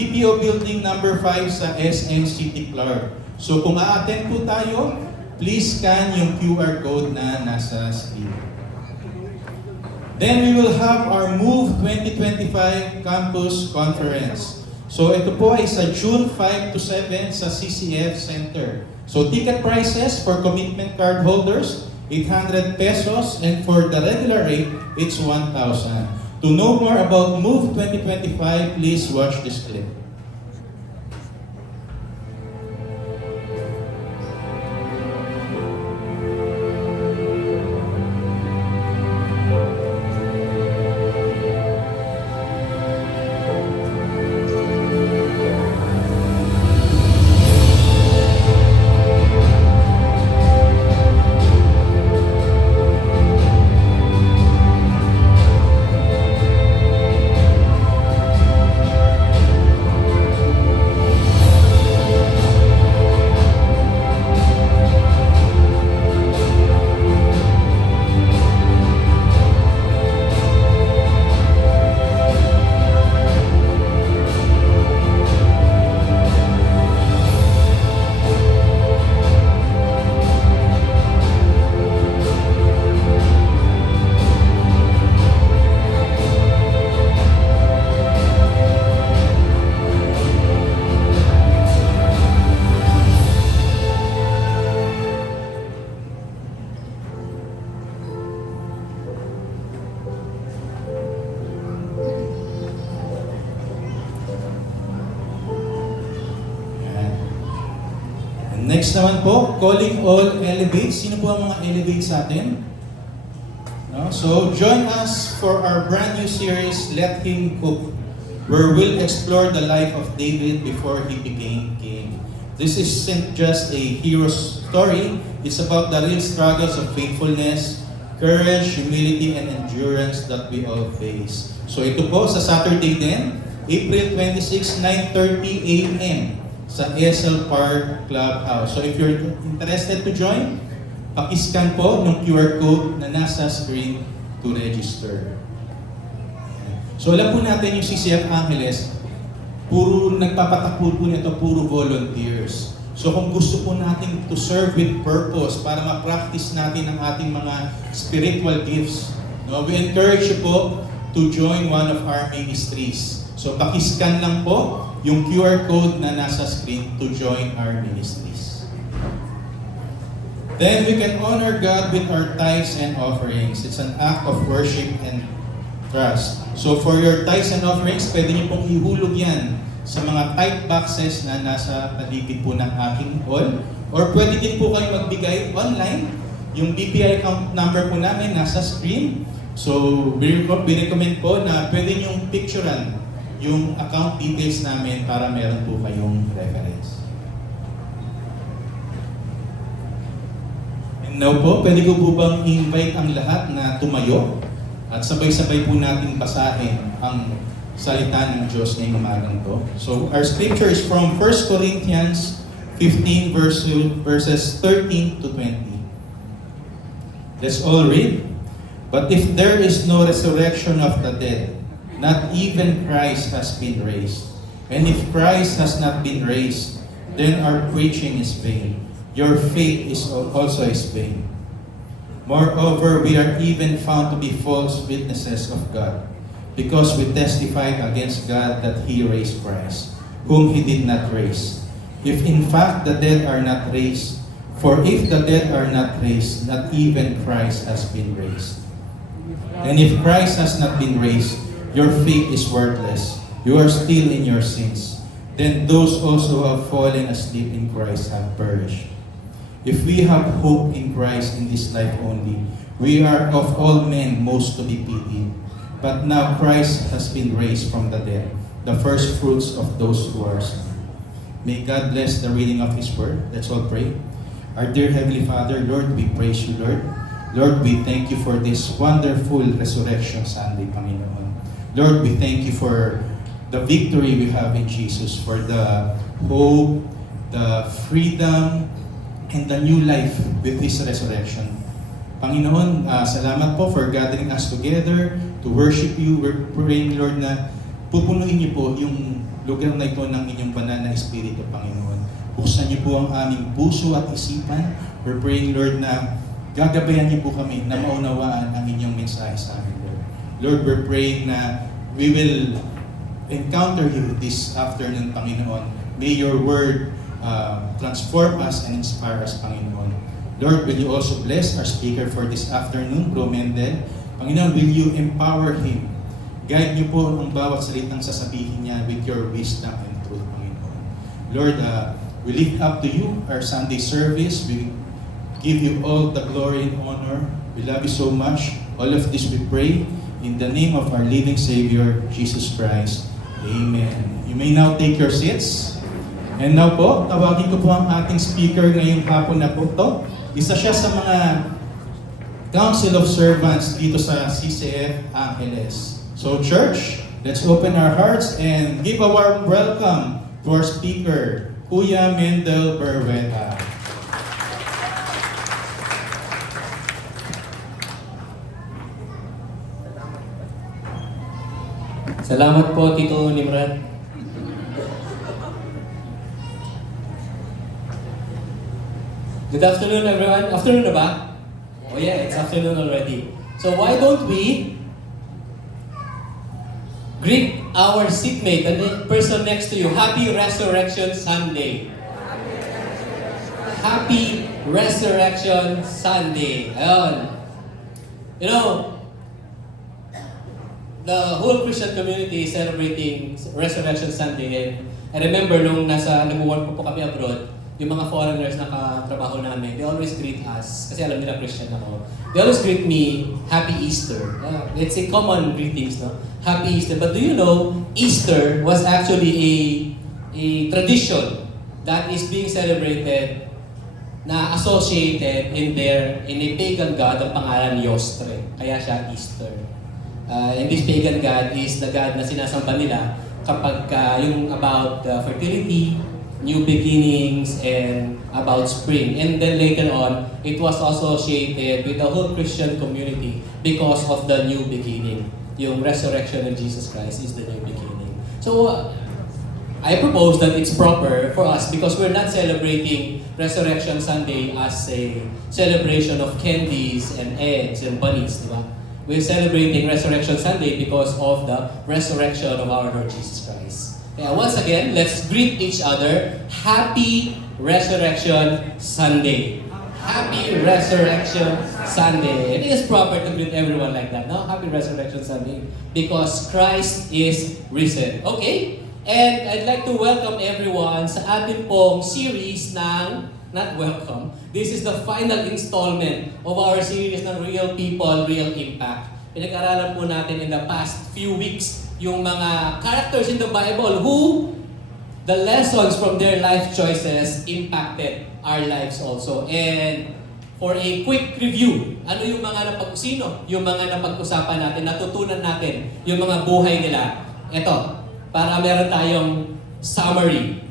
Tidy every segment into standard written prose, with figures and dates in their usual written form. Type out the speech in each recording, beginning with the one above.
BPO Building number 5 sa SM City Clark. So kung a-attend po tayo, please scan yung QR code na nasa screen. Then we will have our MOVE 2025 Campus Conference. So ito po ay sa June 5 to 7 sa CCF Center. So ticket prices for commitment card holders, 800 pesos, and for the regular rate, it's 1,000. To know more about MOVE 2025, please watch this clip. Next naman po, calling all Elevate. Sino po ang mga Elevate sa atin? No? So, join us for our brand new series, Let Him Cook, where we'll explore the life of David before he became king. This isn't just a hero story. It's about the real struggles of faithfulness, courage, humility, and endurance that we all face. So, ito po sa Saturday din, April 26, 9:30 a.m. sa ESL Park Clubhouse. So if you're interested to join, pakiscan po ng QR code na nasa screen to register. So alam po natin yung CCF Angeles, puro nagpapatakbo po nito, puro volunteers. So kung gusto po natin to serve with purpose para ma-practice natin ang ating mga spiritual gifts, no, we encourage you po to join one of our ministries. So pakiscan lang po yung QR code na nasa screen to join our ministries. Then we can honor God with our tithes and offerings. It's an act of worship and trust. So for your tithes and offerings, pwede niyo pong ihulog yan sa mga tithe boxes na nasa paligid po ng aking hall. Or pwede din po kayo magbigay online. Yung BPI account number po namin nasa screen. So we recommend po na pwede niyong picturean yung account details namin para meron po kayong reference. And now po, pwede ko po bang invite ang lahat na tumayo at sabay-sabay po natin basahin ang salita ng Diyos ngayong umagang to. So our scripture is from 1 Corinthians 15 verses 13 to 20. Let's all read. But if there is no resurrection of the dead, not even Christ has been raised. And if Christ has not been raised, then our preaching is vain. Your faith is also vain. Moreover, we are even found to be false witnesses of God, because we testified against God that He raised Christ, whom He did not raise. If in fact the dead are not raised, for if the dead are not raised, not even Christ has been raised. And if Christ has not been raised, your faith is worthless. You are still in your sins. Then those also who have fallen asleep in Christ have perished. If we have hope in Christ in this life only, we are of all men most to be pitied. But now Christ has been raised from the dead, the first fruits of those who are asleep. May God bless the reading of His Word. Let's all pray. Our dear Heavenly Father, Lord, we praise you, Lord. Lord, we thank you for this wonderful Resurrection Sunday, Panginoon. Lord, we thank you for the victory we have in Jesus, for the hope, the freedom, and the new life with this resurrection. Panginoon, salamat po for gathering us together to worship you. We're praying, Lord, na pupunuin niyo po yung lugar na ito ng inyong banal na Espiritu, Panginoon. Buksan niyo po ang aming puso at isipan. We're praying, Lord, na gagabayan niyo po kami na maunawaan ang inyong mensahe sa amin, Lord. Lord, we're praying na we will encounter you this afternoon, Panginoon. May your word transform us and inspire us, Panginoon. Lord, will you also bless our speaker for this afternoon, Bro Mendel? Panginoon, will you empower him? Guide niyo po ang bawat salitang sasabihin niya with your wisdom and truth, Panginoon. Lord, we lift up to you our Sunday service. We give you all the glory and honor. We love you so much. All of this we pray in the name of our living Savior, Jesus Christ. Amen. You may now take your seats. And now po, tawagin ko po ang ating speaker ngayong hapon na po ito. Isa siya sa mga Council of Servants dito sa CCF Angeles. So church, let's open our hearts and give a warm welcome to our speaker, Kuya Mendel Berweta. Salamat po, Tito Nimrod. Good afternoon, everyone. Afternoon na ba? Oh yeah, it's afternoon already. So why don't we greet our seatmate and the person next to you. Happy Resurrection Sunday. Happy Resurrection Sunday. Ayun. You know, the whole Christian community is celebrating Resurrection Sunday. And I remember nung nag-work po kami abroad, yung mga foreigners na katrabaho namin, they always greet us, kasi alam nila Christian ako. They always greet me, Happy Easter. It's a common greetings, no? Happy Easter. But do you know, Easter was actually a tradition that is being celebrated na associated in a pagan god ang pangalan Yostre. Kaya siya Easter. And this pagan god is the god na sinasamba nila kapag yung about fertility, new beginnings, and about spring. And then later on, it was associated with the whole Christian community because of the new beginning. Yung resurrection of Jesus Christ is the new beginning. So, I propose that it's proper for us because we're not celebrating Resurrection Sunday as a celebration of candies and eggs and bunnies, di ba? We're celebrating Resurrection Sunday because of the resurrection of our Lord Jesus Christ. Once again, let's greet each other. Happy Resurrection Sunday. Happy Resurrection Sunday. It is proper to greet everyone like that, no? Happy Resurrection Sunday. Because Christ is risen. Okay? And I'd like to welcome everyone sa atin pong series ng, not welcome, this is the final installment of our series ng Real People, Real Impact. Pinag-aralan po natin in the past few weeks yung mga characters in the Bible who the lessons from their life choices impacted our lives also. And for a quick review, ano yung mga yung mga napag-usapan natin, natutunan natin, yung mga buhay nila. Ito, para meron tayong summary.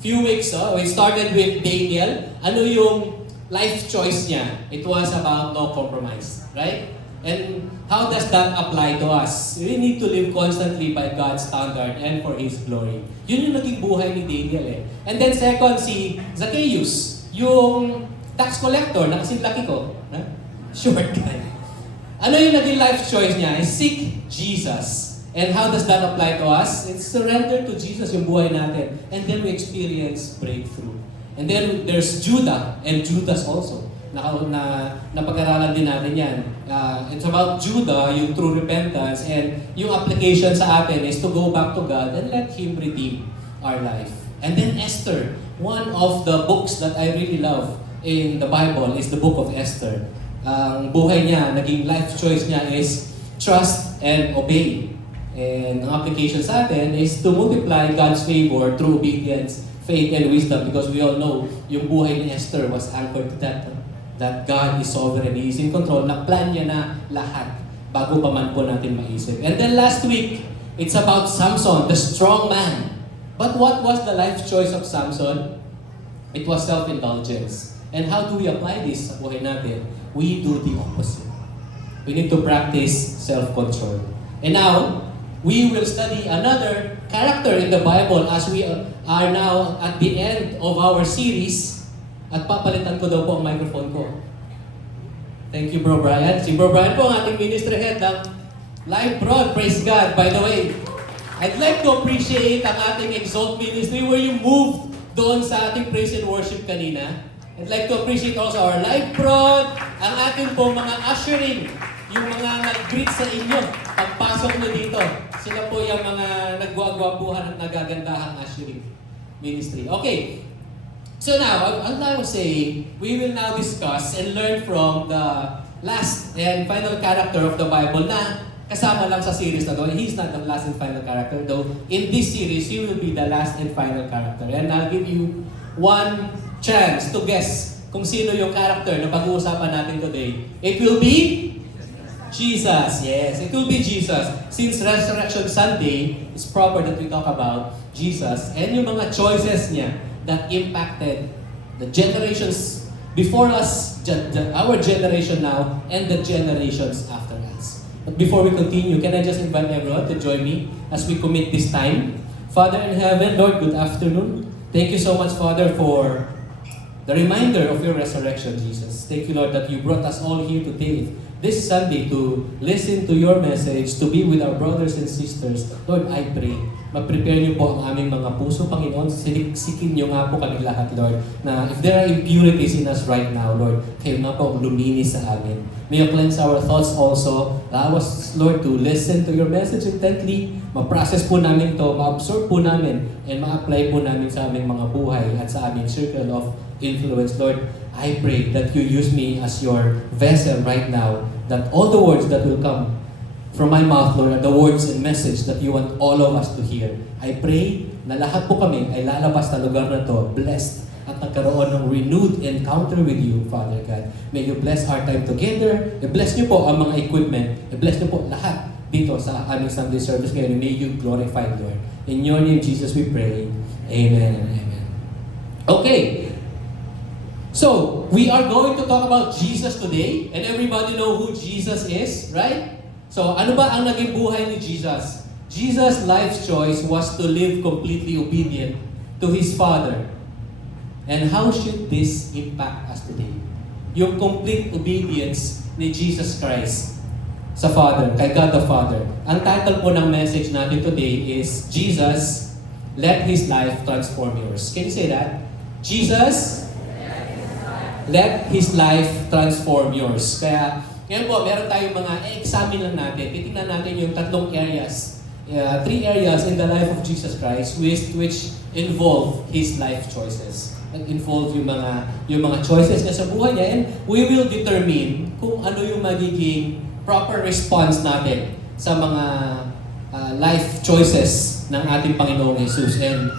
Few weeks, we started with Daniel. Ano yung life choice niya? It was about no compromise, right? And how does that apply to us? We need to live constantly by God's standard and for His glory. Yun yung naging buhay ni Daniel eh. And then second, si Zacchaeus, yung tax collector na kasing laki ko. Short guy. Ano yung naging life choice niya? Is seek Jesus. And how does that apply to us? It's surrender to Jesus yung buhay natin. And then we experience breakthrough. And then there's Judah and Judas also. Napag-aralan din natin yan. It's about Judah, yung true repentance, and yung application sa atin is to go back to God and let Him redeem our life. And then Esther, one of the books that I really love in the Bible is the book of Esther. Ang buhay niya, naging life choice niya is trust and obey. And ang application sa atin is to multiply God's favor through obedience, faith, and wisdom, because we all know yung buhay ni Esther was anchored to that God is sovereign, He is in control, na plan niya na lahat bago pa man po natin maisip. And then last week, it's about Samson, the strong man. But what was the life choice of Samson? It was self-indulgence. And how do we apply this sa buhay natin? We do the opposite. We need to practice self-control. And now, we will study another character in the Bible as we are now at the end of our series. At papalitan ko daw po ang microphone ko. Thank you, Bro Brian. Si Bro Brian po ang ating ministry head ng Live Broad. Praise God. By the way, I'd like to appreciate ang ating Exalt Ministry where you moved doon sa ating praise and worship kanina. I'd like to appreciate also our Live Broad, ang ating po mga ushering, yung mga nag-greet sa inyo, pagpasok nyo dito. Sila po yung mga nagwagwapuhan at nagagandahang ushering ministry. Okay. So now, as I was saying, we will now discuss and learn from the last and final character of the Bible na kasama lang sa series na to. He's not the last and final character, though in this series, he will be the last and final character. And I'll give you one chance to guess kung sino yung character na pag-uusapan natin today. It will be Jesus. Yes, it will be Jesus. Since Resurrection Sunday, it's proper that we talk about Jesus and yung mga choices niya that impacted the generations before us, our generation now, and the generations after us. But before we continue, can I just invite everyone to join me as we commit this time? Father in heaven, Lord, good afternoon. Thank you so much, Father, for the reminder of your resurrection, Jesus. Thank you, Lord, that you brought us all here today, this Sunday, to listen to your message, to be with our brothers and sisters. Lord, I pray, mag-prepare niyo po ang aming mga puso, Panginoon. Sikin niyo nga po kami lahat, Lord, na if there are impurities in us right now, Lord, kayo nga po ang luminis sa amin. May you cleanse our thoughts also. Allow us, Lord, to listen to your message intently. Ma-process po namin to, ma-absorb po namin, and ma-apply po namin sa aming mga buhay at sa aming circle of influence. Lord, I pray that you use me as your vessel right now, that all the words that will come from my mouth, Lord, are the words and message that you want all of us to hear. I pray na lahat po kami ay lalabas sa lugar na to, blessed, at nagkaroon ng renewed encounter with you, Father God. May you bless our time together. I-bless niyo po ang mga equipment. I-bless niyo po lahat dito sa aming Sunday service ngayon. May you glorify, Lord. In your name, Jesus, we pray. Amen and amen. Okay. So, we are going to talk about Jesus today. And everybody know who Jesus is, right? So, ano ba ang naging buhay ni Jesus? Jesus' life's choice was to live completely obedient to His Father. And how should this impact us today? Yung complete obedience ni Jesus Christ sa Father, kay God the Father. Ang title po ng message natin today is Jesus, Let His Life Transform Yours. Can you say that? Jesus, let His life transform yours. Kaya, ngayon po, meron tayong mga examine lang natin. Titingnan natin yung tatlong areas. Three areas in the life of Jesus Christ which involve His life choices. Nag-involve yung mga choices niya sa buhay niya, and we will determine kung ano yung magiging proper response natin sa mga life choices ng ating Panginoong Jesus. And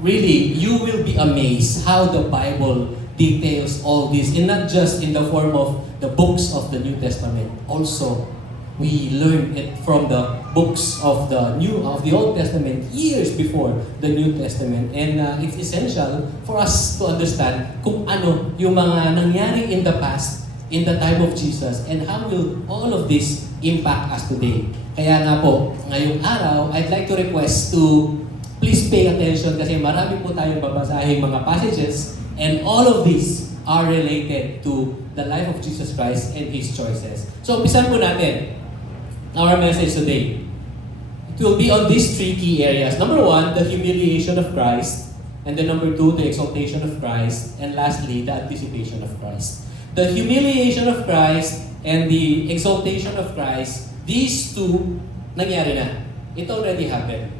really, you will be amazed how the Bible details all this, and not just in the form of the books of the New Testament. Also, we learn it from the books of the Old Testament years before the New Testament, and it's essential for us to understand kung ano yung mga nangyari in the past, in the time of Jesus, and how will all of this impact us today. Kaya nga po, ngayong araw, I'd like to request to please pay attention kasi marami po tayong babasahing mga passages, and all of these are related to the life of Jesus Christ and His choices. So, umpisan po natin our message today. It will be on these three key areas. Number one, the humiliation of Christ. And then number two, the exaltation of Christ. And lastly, the anticipation of Christ. The humiliation of Christ and the exaltation of Christ, these two, nangyari na. It already happened.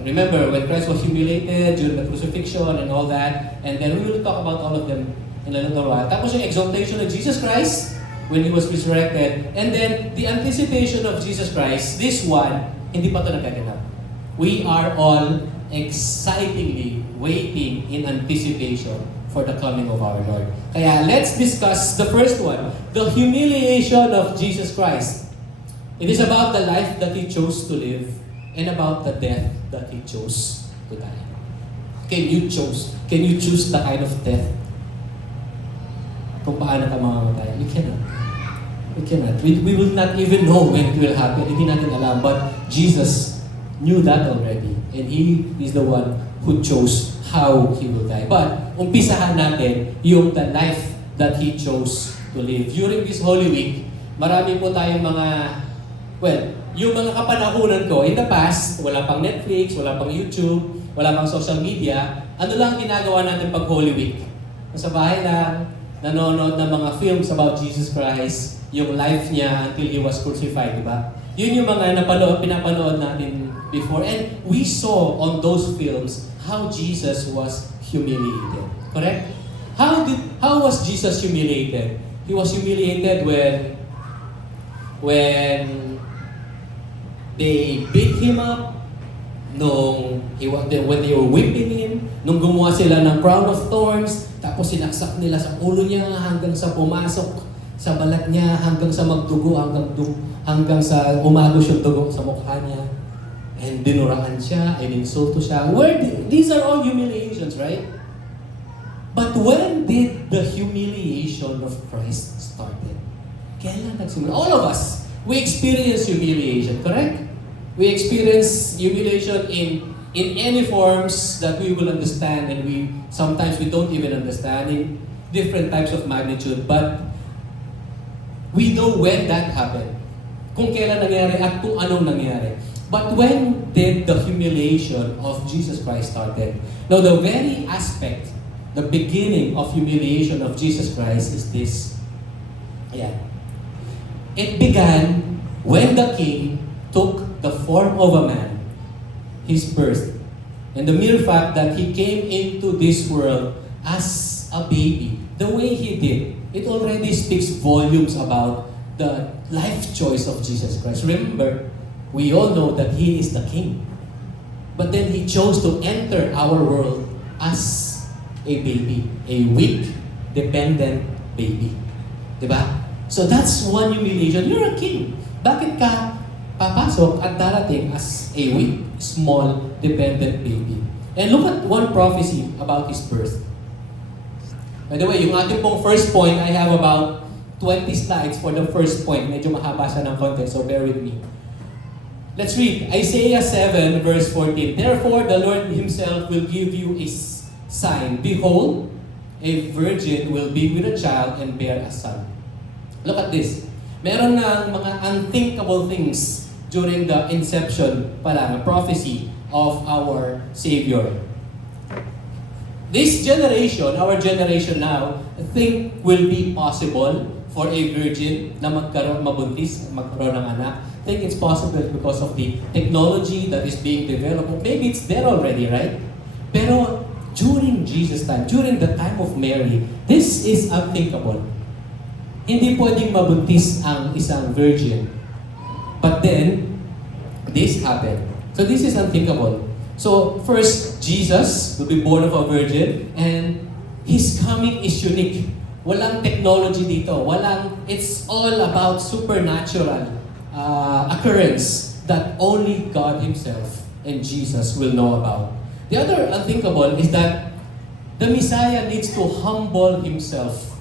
Remember, when Christ was humiliated during the crucifixion and all that, and then we will talk about all of them in a little while. Tapos yung exaltation of Jesus Christ, when He was resurrected, and then the anticipation of Jesus Christ, this one, hindi pa ito nagaganap. We are all excitingly waiting in anticipation for the coming of our Lord. Kaya let's discuss the first one, the humiliation of Jesus Christ. It is about the life that He chose to live and about the death that He chose to die. Can you choose the kind of death kung paano ka mamamatay? You cannot. We cannot. We will not even know when it will happen. Hindi natin alam. But Jesus knew that already. And He is the one who chose how He will die. But, umpisahan natin yung the life that He chose to live. During this Holy Week, marami po tayong mga, yung mga kapanahunan ko, in the past, wala pang Netflix, wala pang YouTube, wala pang social media, ano lang ginagawa natin pag Holy Week? Sa bahay lang, nanonood ng mga films about Jesus Christ, yung life niya until He was crucified, di ba? Yun yung mga pinapanood natin before. And we saw on those films how Jesus was humiliated. Correct? How was Jesus humiliated? He was humiliated when they beat Him up, when they were whipping Him, nung gumawa sila ng crown of thorns, tapos sinaksak nila sa ulo niya hanggang sa pumasok sa balat niya, hanggang sa magdugo, hanggang sa umagos yung dugo sa mukha niya. And dinuraan siya, and insulto siya. These are all humiliations, right? But when did the humiliation of Christ started? Kailan nagsimula? All of us, we experience humiliation, correct? We experience humiliation in any forms that we will understand, and sometimes we don't even understand in different types of magnitude. But we know when that happened. Kung kailan nangyari at kung anong nangyari. But when did the humiliation of Jesus Christ started? Now, the very aspect, the beginning of humiliation of Jesus Christ is this. It began when the King took the form of a man, His birth, and the mere fact that He came into this world as a baby, the way He did, it already speaks volumes about the life choice of Jesus Christ. Remember, we all know that He is the King. But then He chose to enter our world as a baby, a weak, dependent baby. Diba? So that's one humiliation. You're a king. Bakit ka papasok at darating as a weak, small, dependent baby? And look at one prophecy about His birth. By the way, yung ating pong first point, I have about 20 slides for the first point. Medyo mahaba siya ng konti, so bear with me. Let's read Isaiah 7 verse 14. Therefore, the Lord Himself will give you a sign. Behold, a virgin will be with a child and bear a son. Look at this. Meron ng mga unthinkable things during the inception a prophecy of our Savior. This generation, our generation now, think will be possible for a virgin na mabuntis, magkaroon ng anak. I think it's possible because of the technology that is being developed. Maybe it's there already, right? Pero during Jesus' time, during the time of Mary, this is unthinkable. Hindi pwedeng mabuntis ang isang virgin. But then, this happened. So this is unthinkable. So first, Jesus will be born of a virgin, and His coming is unique. Walang technology dito. It's all about supernatural occurrence that only God Himself and Jesus will know about. The other unthinkable is that the Messiah needs to humble Himself.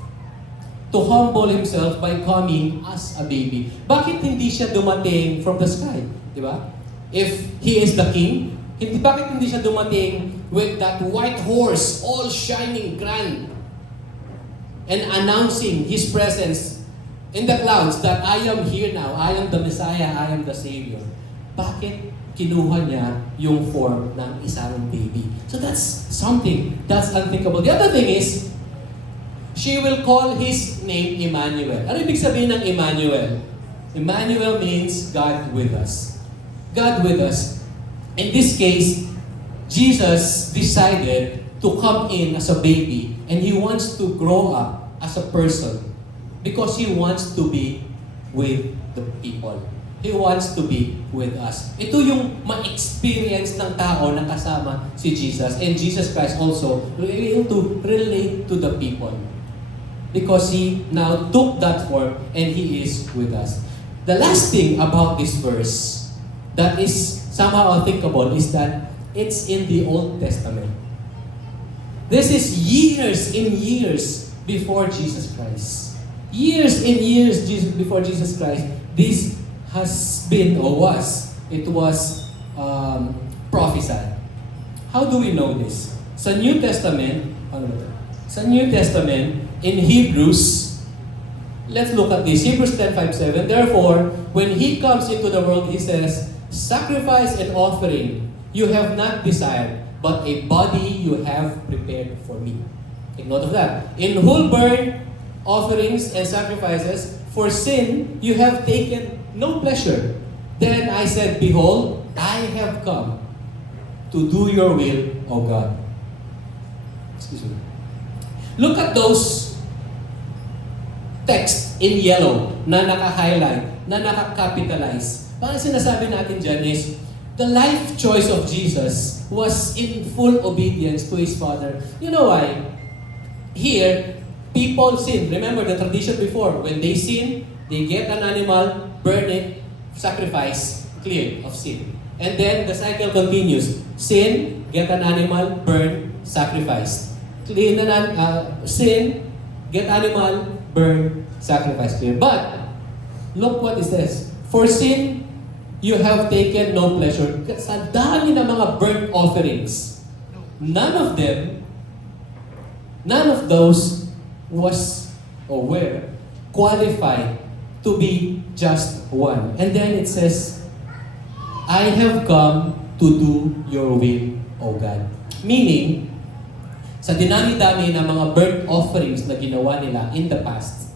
To humble Himself by coming as a baby. Bakit hindi siya dumating from the sky? Di ba? If He is the King, bakit hindi siya dumating with that white horse, all shining grand, and announcing His presence in the clouds that I am here now, I am the Messiah, I am the Savior. Bakit kinuha niya yung form ng isang baby? So that's something that's unthinkable. The other thing is, she will call His name Emmanuel. Ano ibig sabihin ng Emmanuel? Emmanuel means God with us. God with us. In this case, Jesus decided to come in as a baby, and He wants to grow up as a person because He wants to be with the people. He wants to be with us. Ito yung ma-experience ng tao na kasama si Jesus. And Jesus Christ also will be able to relate to the people because He now took that form and He is with us. The last thing about this verse that is somehow unthinkable is that it's in the Old Testament. This is years and years before Jesus Christ. Years and years before Jesus Christ, this has been or it was prophesied. How do we know this? Sa New Testament, ano ba ito? Sa New Testament, in Hebrews, let's look at this. Hebrews 10:5-7. Therefore, when He comes into the world, He says, sacrifice and offering you have not desired, but a body you have prepared for me. Take note of that. In whole burnt offerings and sacrifices for sin you have taken no pleasure. Then I said, behold, I have come to do your will, O God. Excuse me. Look at those texts in yellow na naka-highlight, na naka-capitalize. Parang sinasabi natin dyan is, the life choice of Jesus was in full obedience to His Father. You know why? Here, people sin. Remember the tradition before, when they sin, they get an animal, burn it, sacrifice, clear of sin. And then the cycle continues. Sin, get an animal, burn, sacrifice. Clean sin, get animal, burn, sacrifice. Clear. But, look what it says. For sin, you have taken no pleasure. Sa dami ng mga burnt offerings, none of those was or were qualified to be just one. And then it says, I have come to do your will, O God. Meaning, sa dinami-dami ng mga burnt offerings na ginawa nila in the past,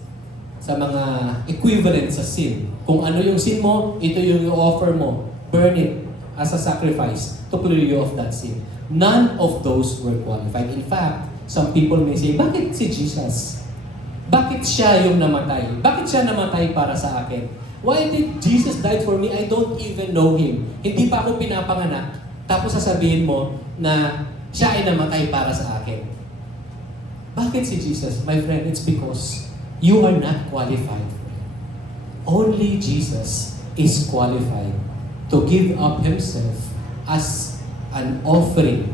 sa mga equivalent sa sin, kung ano yung sin mo, ito yung offer mo. Burn it as a sacrifice to clear you of that sin. None of those were qualified. In fact, some people may say, bakit si Jesus? Bakit siya yung namatay? Bakit siya namatay para sa akin? Why did Jesus die for me? I don't even know Him. Hindi pa ako pinapanganak. Tapos sasabihin mo na siya ay namatay para sa akin. Bakit si Jesus? My friend, it's because you are not qualified for it. Only Jesus is qualified to give up Himself as an offering,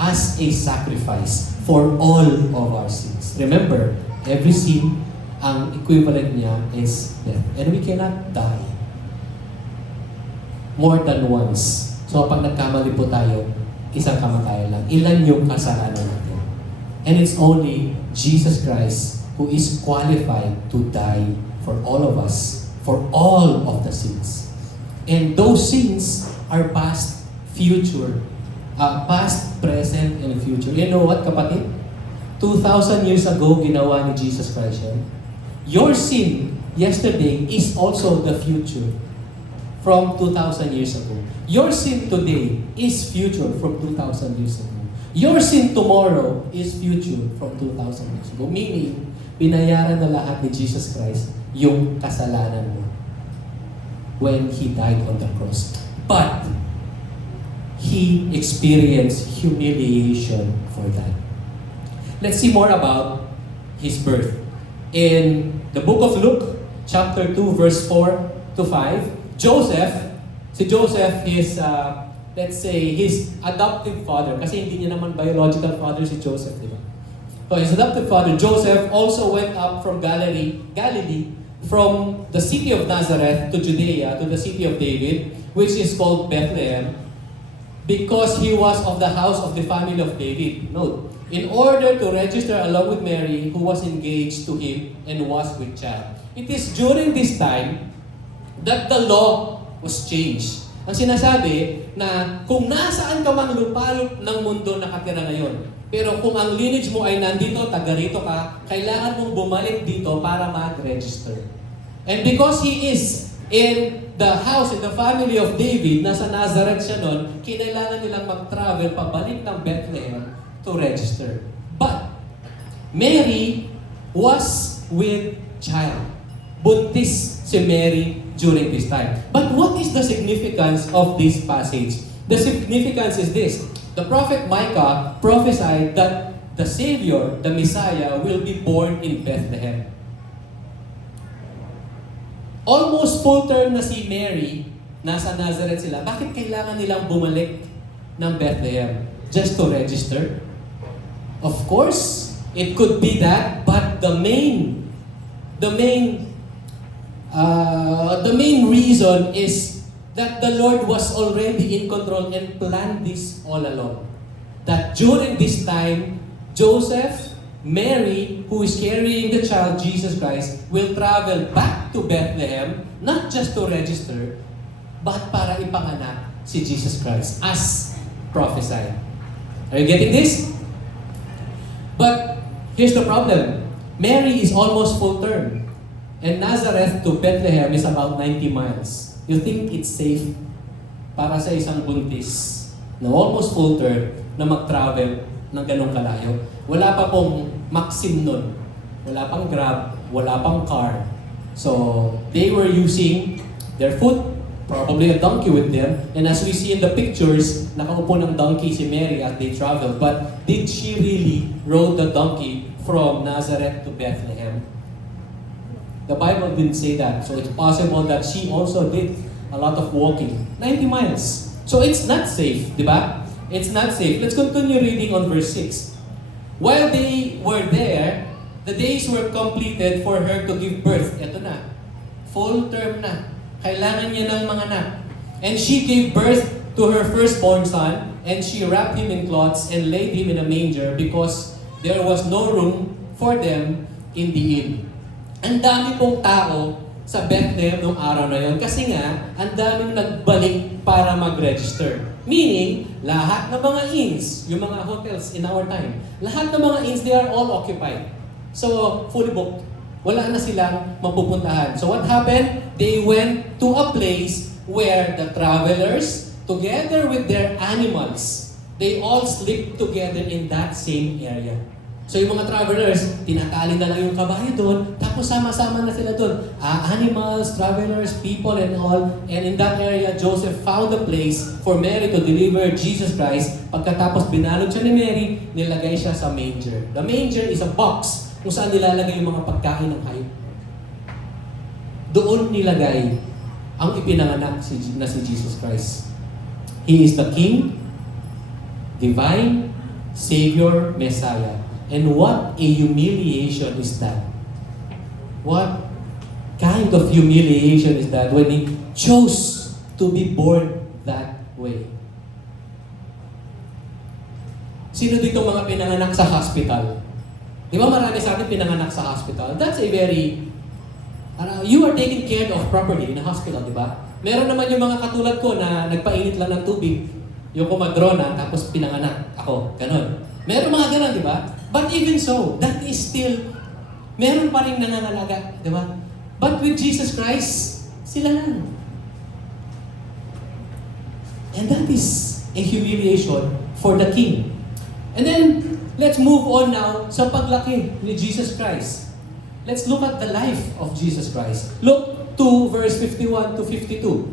as a sacrifice for all of our sins. Remember, every sin, ang equivalent niya is death. And we cannot die more than once. So pag nagkamali po tayo, isang kamatayan lang. Ilan yung kasalanan natin? And it's only Jesus Christ who is qualified to die for all of us, for all of the sins. And those sins are past, future. Past, present, and future. You know what, kapatid? 2,000 years ago, ginawa ni Jesus Christ yan. Your sin yesterday is also the future from 2,000 years ago. Your sin today is future from 2,000 years ago. Your sin tomorrow is future from 2,000 years ago. Meaning, binayaran na lahat ni Jesus Christ yung kasalanan mo when He died on the cross. But, He experienced humiliation for that. Let's see more about His birth. In the book of Luke, chapter 2, verse 4-5, si Joseph is, let's say, his adoptive father. Kasi hindi niya naman biological father si Joseph, di ba? So his adoptive father, Joseph, also went up from Galilee, from the city of Nazareth to Judea, to the city of David, which is called Bethlehem, because he was of the house of the family of David. Note, in order to register along with Mary, who was engaged to him and was with child. It is during this time that the law was changed. Ang sinasabi na kung nasaan ka mang lupalop ng mundo nakatira ngayon, pero kung ang lineage mo ay nandito, taga rito ka, kailangan mong bumalik dito para mag-register. And because he is in the house, in the family of David, nasa Nazareth siya noon, kinailangan nilang mag-travel pabalik ng Bethlehem to register. But, Mary was with child. Buntis si Mary during this time. But what is the significance of this passage? The significance is this. The prophet Micah prophesied that the Savior, the Messiah, will be born in Bethlehem. Almost full term na si Mary, nasa Nazareth sila. Bakit kailangan nilang bumalik ng Bethlehem? Just to register? Of course, it could be that, but the main the main reason is that the Lord was already in control and planned this all along. That during this time, Joseph, Mary, who is carrying the child Jesus Christ, will travel back to Bethlehem, not just to register, but para ipanganak si Jesus Christ as prophesied. Are you getting this? But here's the problem. Mary is almost full term. And Nazareth to Bethlehem is about 90 miles. You think it's safe para sa isang buntis na almost full term na mag-travel ng ganong kalayo? Wala pa pong Maxim nun. Wala pang Grab, wala pang car. So, they were using their foot, probably a donkey with them. And as we see in the pictures, nakaupo ng donkey si Mary as they traveled. But did she really rode the donkey from Nazareth to Bethlehem? The Bible didn't say that. So it's possible that she also did a lot of walking. 90 miles. So it's not safe, di ba? It's not safe. Let's continue reading on verse 6. While they were there, the days were completed for her to give birth. Ito na. Full term na. Kailangan niya ng mga anak. And she gave birth to her firstborn son, and she wrapped him in cloths and laid him in a manger because there was no room for them in the inn. Ang dami pong tao sa Bethlehem noong araw na yon kasi nga, ang daming nagbalik para mag-register. Meaning, lahat ng mga inns, yung mga hotels in our time, lahat ng mga inns, they are all occupied. So, fully booked. Wala na silang mapupuntahan. So what happened? They went to a place where the travelers, together with their animals, they all sleep together in that same area. So yung mga travelers, tinatali na lang yung kabayo doon, tapos sama-sama na sila doon. Animals, travelers, people, and all. And in that area, Joseph found a place for Mary to deliver Jesus Christ. Pagkatapos binalot siya ni Mary, nilagay siya sa manger. The manger is a box kung saan nilalagay yung mga pagkain ng hayop. Doon nilagay ang ipinanganak na si Jesus Christ. He is the King, Divine, Savior, Messiah. And what a humiliation is that? What kind of humiliation is that when He chose to be born that way? Sino dito mga pinanganak sa hospital? Di ba marami sa atin pinanganak sa hospital? That's a very... you are taken care of properly in a hospital, di ba? Meron naman yung mga katulad ko na nagpainit lang ng tubig, yung kumadrona, tapos pinanganak ako. Ganon. Meron mga ganon, di ba? But even so, that is still, meron pa rin nangangalaga, di ba? But with Jesus Christ, sila lang. And that is a humiliation for the King. And then, let's move on now sa paglaki ni Jesus Christ. Let's look at the life of Jesus Christ. Look to verse 51 to 52.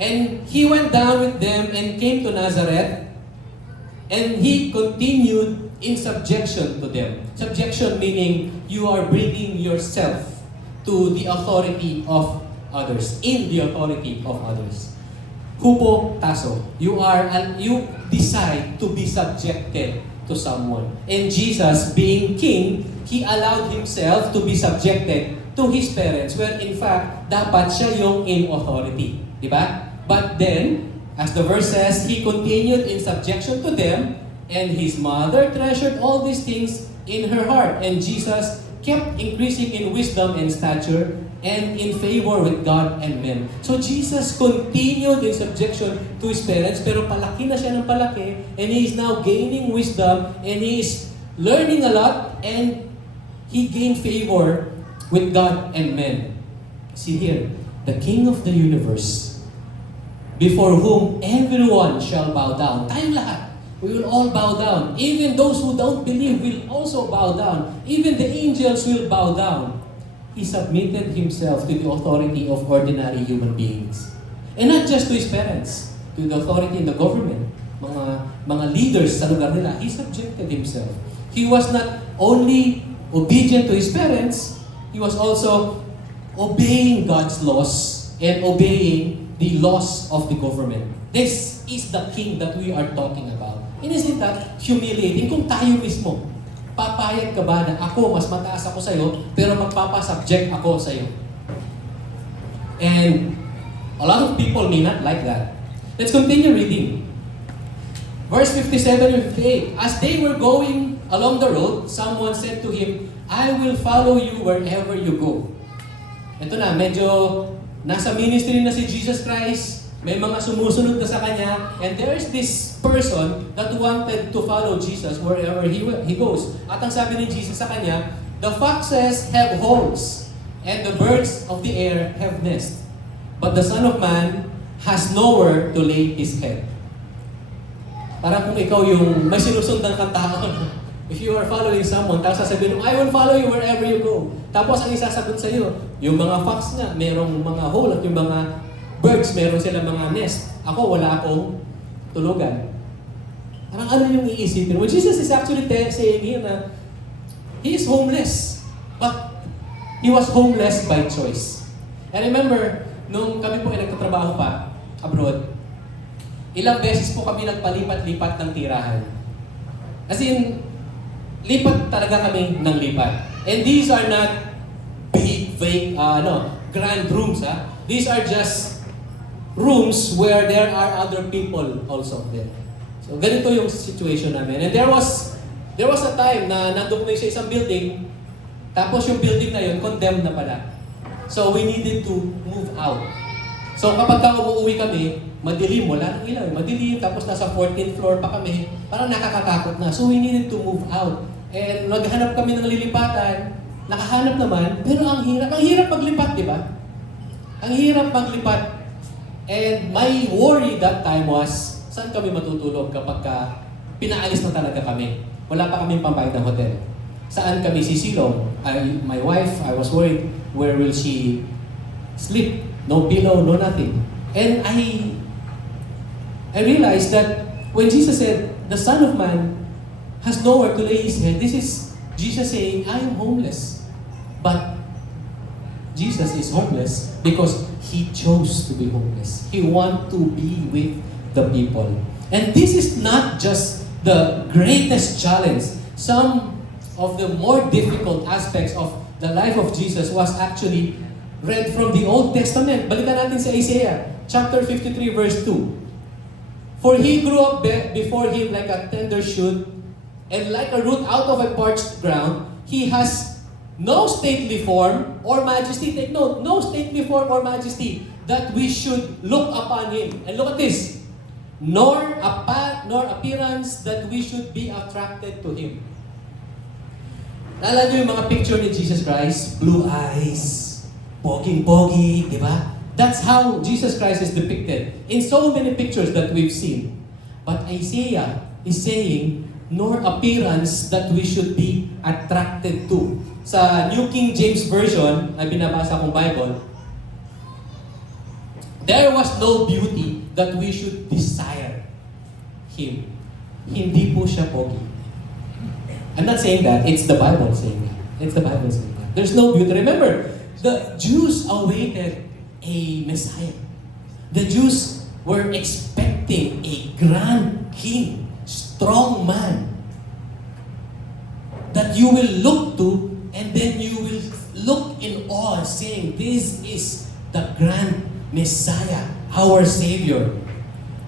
And He went down with them and came to Nazareth, and He continued in subjection to them. Subjection meaning you are bringing yourself to the authority of others, in the authority of others. Hupo taso. You decide to be subjected to someone. And Jesus, being King, He allowed Himself to be subjected to His parents, where in fact, dapat siya yung in authority. Diba? But then, as the verse says, He continued in subjection to them, and His mother treasured all these things in her heart. And Jesus kept increasing in wisdom and stature and in favor with God and men. So Jesus continued in subjection to His parents, pero palaki na siya ng palaki, and He is now gaining wisdom, and He is learning a lot, and He gained favor with God and men. See here, the King of the universe, before whom everyone shall bow down. Tayong lahat. We will all bow down. Even those who don't believe will also bow down. Even the angels will bow down. He submitted Himself to the authority of ordinary human beings. And not just to His parents, to the authority in the government, mga leaders sa lugar nila. He subjected Himself. He was not only obedient to His parents, He was also obeying God's laws and obeying the laws of the government. This is the King that we are talking about. And isn't that humiliating kung tayo mismo Papayag ka ba na ako, mas mataas ako sa'yo, pero magpapasubject ako sa'yo? And a lot of people may not like that. Let's continue reading. Verse 57 and 58. As they were going along the road, someone said to him, I will follow you wherever you go. Ito na, medyo nasa ministry na si Jesus Christ, may mga sumusunod na sa Kanya, and there is this person that wanted to follow Jesus wherever he goes. At ang sabi ni Jesus sa Kanya, the foxes have holes, and the birds of the air have nests, but the Son of Man has nowhere to lay His head. Parang kung ikaw yung may sinusundan kang tao, if you are following someone, tapos sasabihin mo, I will follow you wherever you go. Tapos ang isasagot sa iyo, yung mga fox nga, merong mga hole, at yung mga birds, meron silang mga nest. Ako, wala akong tulugan. Parang ano yung iisipin? Well, Jesus is actually saying here na He is homeless. But He was homeless by choice. And remember, nung kami po ay nagtatrabaho pa abroad, ilang beses po kami nagpalipat-lipat ng tirahan. As in, lipat talaga kami ng lipat. And these are not big, grand rooms. These are just rooms where there are other people also there. So, ganito yung situation namin. And there was a time na nandun kami sa isang building, tapos yung building na yun, condemned na pala. So, we needed to move out. So, kapag umuwi kami, madilim, wala nang ilaw. Madilim, tapos nasa 14th floor pa kami. Parang nakakatakot na. So, we needed to move out. And naghanap kami ng lilipatan. Nakahanap naman, pero ang hirap maglipat, di ba? Ang hirap maglipat. And my worry that time was, saan kami matutulog kapag pinaalis na talaga kami? Wala pa kaming pambayad ng hotel. Saan kami sisilong? My wife, I was worried, where will she sleep? No pillow, no nothing. And I realized that when Jesus said, the Son of Man has nowhere to lay His head, this is Jesus saying, I am homeless. But Jesus is homeless because He chose to be homeless. He wants to be with the people. And this is not just the greatest challenge. Some of the more difficult aspects of the life of Jesus was actually read from the Old Testament. Balikan natin sa Isaiah, chapter 53, verse 2. For He grew up before Him like a tender shoot, and like a root out of a parched ground. He has no stately form or majesty. Take note, no stately form or majesty that we should look upon Him. And look at this. Nor appearance that we should be attracted to Him. Naalala niyo yung mga picture ni Jesus Christ? Blue eyes, poging-pogi, di ba? That's how Jesus Christ is depicted in so many pictures that we've seen. But Isaiah is saying, nor appearance that we should be attracted to. Sa New King James Version, na binabasa kong Bible, there was no beauty that we should desire Him. Hindi po siya pogi. I'm not saying that, it's the Bible saying that. It's the Bible saying that. There's no beauty. Remember, the Jews awaited a Messiah. The Jews were expecting a grand king, strong man, that you will look to, and then you will look in awe, saying, this is the grand Messiah, our Savior.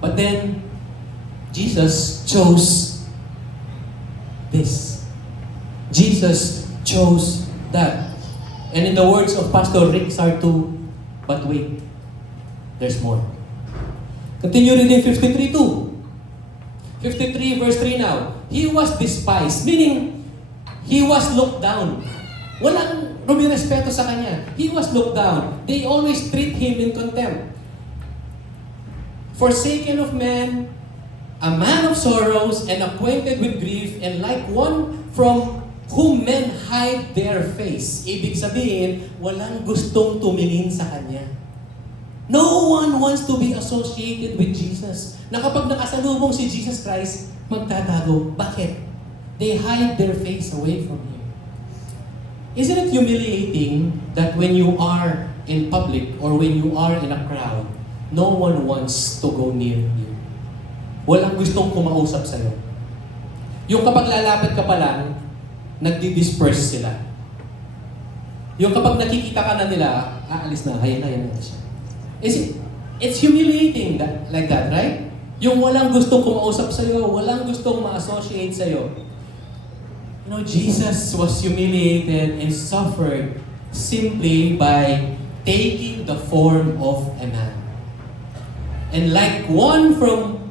But then, Jesus chose this. Jesus chose that. And in the words of Pastor Rick Sartu, but wait, there's more. Continue reading 53:2. 53 verse 3 now. He was despised, meaning He was looked down. Walang rumirespeto sa Kanya. He was looked down. They always treat Him in contempt. Forsaken of men, a man of sorrows, and acquainted with grief, and like one from whom men hide their face. Ibig sabihin, walang gustong tumingin sa Kanya. No one wants to be associated with Jesus. Na kapag nakasalubong si Jesus Christ, magtatago. Bakit? They hide their face away from Him. Isn't it humiliating that when you are in public or when you are in a crowd, no one wants to go near you? Walang gustong kumausap sa'yo. Yung kapag lalapit ka pa lang, nagdi-disperse sila. Yung kapag nakikita ka na nila, aalis na, hayaan na siya. It's humiliating like that, right? Yung walang gustong kumausap sa'yo, walang gustong ma-associate sa'yo. You know, Jesus was humiliated and suffered simply by taking the form of a man. And like one from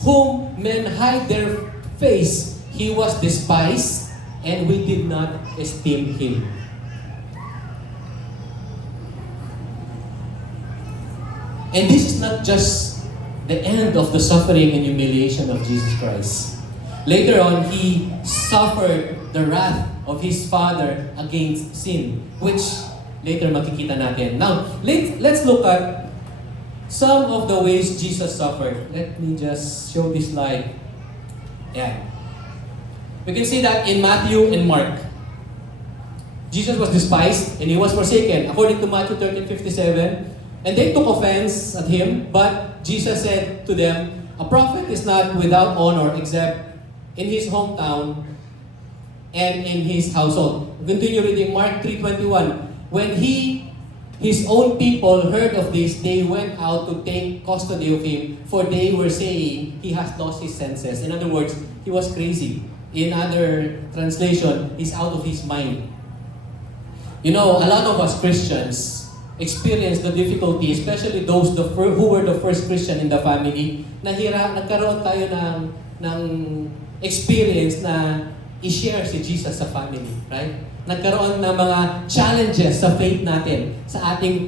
whom men hide their face, he was despised, and we did not esteem him. And this is not just the end of the suffering and humiliation of Jesus Christ. Later on, He suffered the wrath of His Father against sin, which later makikita natin. Now, let's look at some of the ways Jesus suffered. Let me just show this slide. Yeah. We can see that in Matthew and Mark. Jesus was despised and He was forsaken. According to Matthew 13:57, and they took offense at Him, but Jesus said to them, a prophet is not without honor except in his hometown and in his household. Continue reading Mark 3:21. When his own people heard of this, they went out to take custody of Him, for they were saying, He has lost His senses. In other words, He was crazy. In other translation, He's out of His mind. You know, a lot of us Christians experience the difficulty, especially those who were the first Christian in the family, nagkaroon tayo ng experience na i-share si Jesus sa family, right? Nagkaroon ng mga challenges sa faith natin, sa ating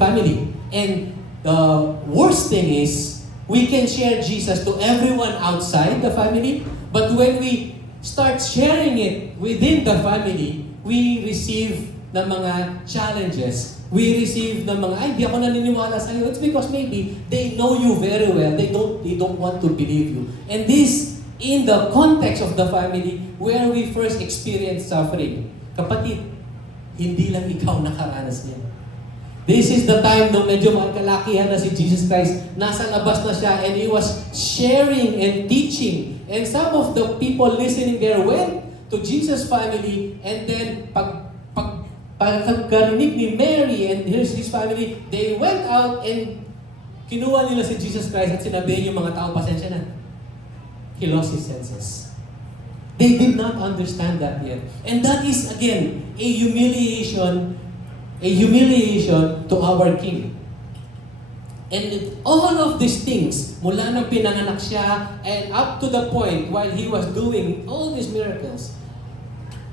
family. And the worst thing is, we can share Jesus to everyone outside the family, but when we start sharing it within the family, we receive ng mga challenges. We receive ng mga, ay, di ako naniniwala sa iyo. It's because maybe they know you very well. They don't want to believe you. And this, in the context of the family, where we first experience suffering. Kapatid, hindi lang ikaw nakaranas niyan. This is the time nung medyo magkalakihan na si Jesus Christ. Nasa labas na siya and He was sharing and teaching. And some of the people listening there went to Jesus' family, and then pagkarinig ni Mary and his family, they went out and kinuha nila si Jesus Christ at sinabihin yung mga tao, pasensya na. He lost his senses. They did not understand that yet. And that is, again, a humiliation to our King. And all of these things, mula nang pinanganak siya, and up to the point while He was doing all these miracles,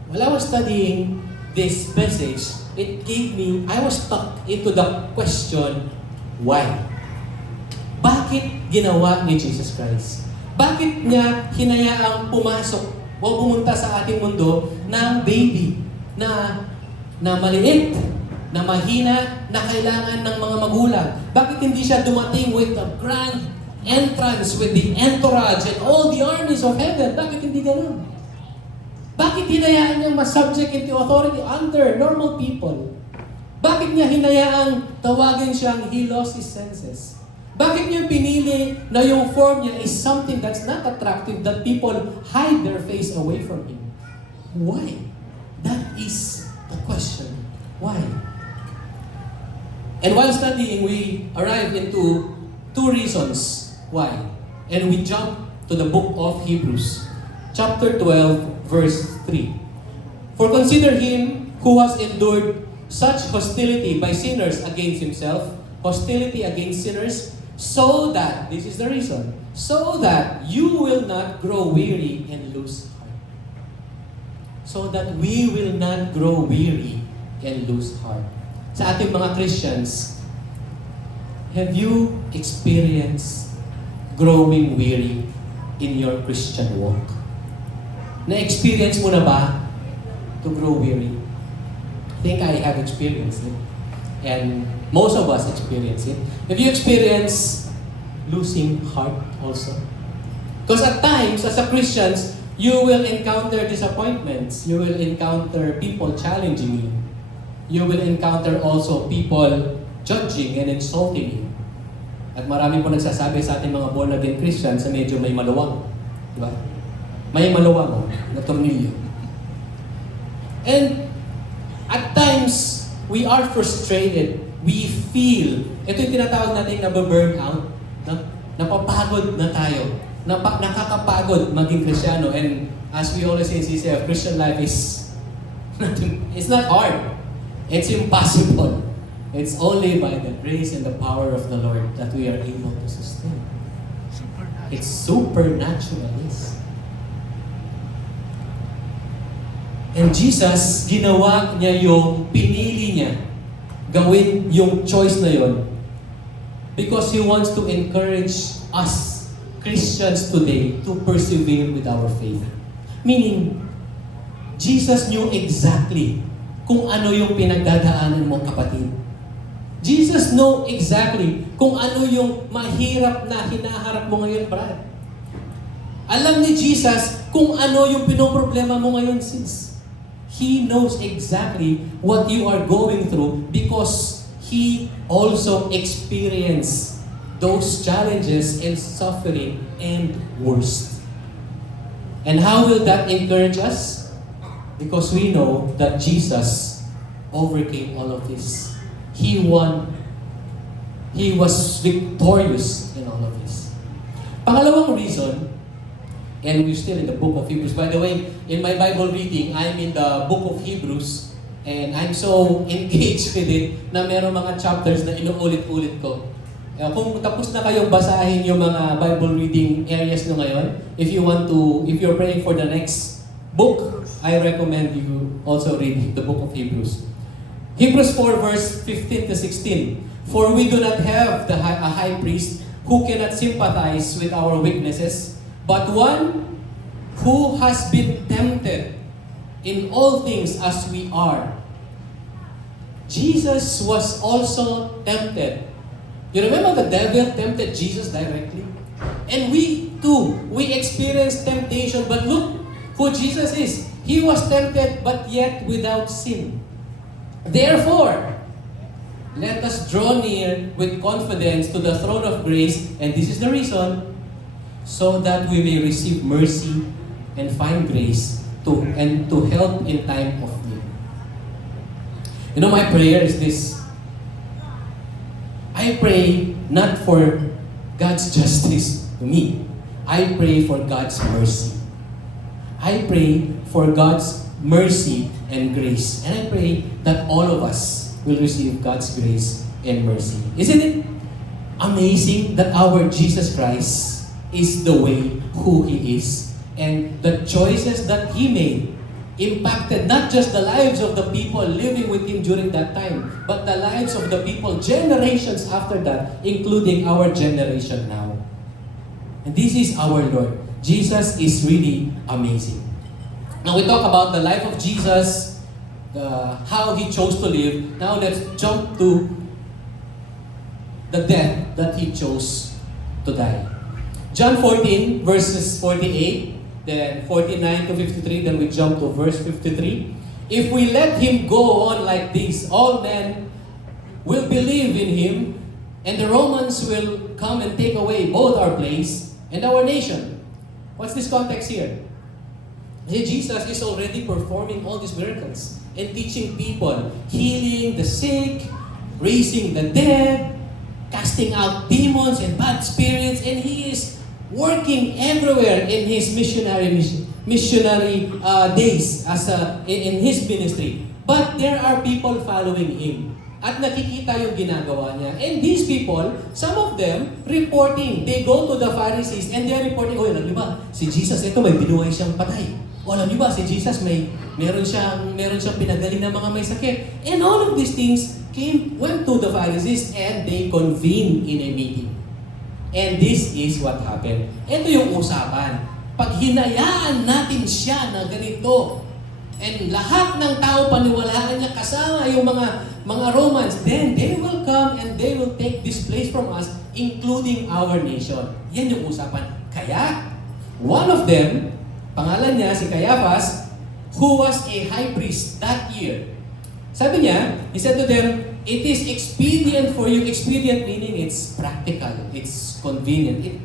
while I was studying this message, I was stuck into the question, why? Bakit ginawa ni Jesus Christ? Bakit niya hinayaang pumasok o pumunta sa ating mundo ng baby na maliit, na mahina, na kailangan ng mga magulang? Bakit hindi siya dumating with a grand entrance, with the entourage and all the armies of heaven? Bakit hindi ganun? Bakit hinayaan niyang ma-subject into authority under normal people? Bakit niya hinayaang tawagin siyang He lost His senses? Bakit niya pinili na yung form niya is something that's not attractive, that people hide their face away from Him? Why? That is the question. Why? And while studying, we arrived into two reasons why. And we jump to the book of Hebrews, chapter 12, verse 3. For consider Him who has endured such hostility by sinners against Himself, hostility against sinners, so that, this is the reason, so that you will not grow weary and lose heart. So that we will not grow weary and lose heart. Sa ating mga Christians, have you experienced growing weary in your Christian walk? Na-experience mo na ba to grow weary? I think I have experienced it. And most of us experience it. Have you experienced losing heart also? Because at times, as a Christians, you will encounter disappointments. You will encounter people challenging you. You will encounter also people judging and insulting you. At marami po nagsasabi sa ating mga born-again Christians na medyo may maluwang. Di ba? May maluwang na tornilyo. And at times, we are frustrated. We feel, ito yung tinatawag natin na burnout, no? Napapagod na tayo. Nakakapagod maging Kristiyano. And as we always say in CCF, Christian life is it's not hard. It's impossible. It's only by the grace and the power of the Lord that we are able to sustain. It's supernatural. Yes. And Jesus, ginawa niya yung pinili niya gawin yung choice na yon because He wants to encourage us, Christians today, to persevere with our faith. Meaning, Jesus knew exactly kung ano yung pinagdadaanan mo, kapatid. Jesus know exactly kung ano yung mahirap na hinaharap mo ngayon, brad. Alam ni Jesus kung ano yung pinoproblema mo ngayon, sis. He knows exactly what you are going through because He also experienced those challenges and suffering and worst. And how will that encourage us? Because we know that Jesus overcame all of this. He won. He was victorious in all of this. Pangalawang reason, and we're still in the book of Hebrews. By the way, in my Bible reading, I'm in the book of Hebrews, and I'm so engaged with it na meron mga chapters na inuulit-ulit ko. Kung tapos na kayong basahin yung mga Bible reading areas nyo ngayon, if you're praying for the next book, I recommend you also read the book of Hebrews. Hebrews 4 verse 15 to 16. For we do not have a high priest who cannot sympathize with our weaknesses, but one who has been tempted in all things as we are. Jesus was also tempted. You remember the devil tempted Jesus directly? And we too, we experience temptation, but look who Jesus is. He was tempted, but yet without sin. Therefore, let us draw near with confidence to the throne of grace, and this is the reason, so that we may receive mercy and find grace to help in time of need. You know, my prayer is this. I pray not for God's justice to me. I pray for God's mercy. I pray for God's mercy and grace. And I pray that all of us will receive God's grace and mercy. Isn't it amazing that our Jesus Christ is the way who He is? And the choices that He made impacted not just the lives of the people living with Him during that time, but the lives of the people generations after that, including our generation now. And this is our Lord. Jesus is really amazing. Now we talk about the life of Jesus, how He chose to live. Now let's jump to the death that He chose to die. John 14 verses 48, then 49 to 53, then we jump to verse 53. If we let Him go on like this, all men will believe in Him, and the Romans will come and take away both our place and our nation. What's this context here? Jesus is already performing all these miracles and teaching people, healing the sick, raising the dead, casting out demons and bad spirits, and He is working everywhere in His missionary days in His ministry. But there are people following Him. At nakikita yung ginagawa niya. And these people, some of them, reporting. They go to the Pharisees and they're reporting, oh, alam niyo ba, si Jesus, ito may binuhay siyang patay. O alam niyo ba, si Jesus meron siyang pinagaling ng mga may sakit. And all of these things went to the Pharisees and they convened in a meeting. And this is what happened. Ito yung usapan. Pag hinayaan natin siya na ganito, and lahat ng tao paniwalaan niya kasama yung mga Romans, then they will come and they will take this place from us, including our nation. Yan yung usapan. Kaya, one of them, pangalan niya si Caiaphas, who was a high priest that year. Sabi niya, he said to them, it is expedient for you. Expedient meaning it's practical, it's convenient,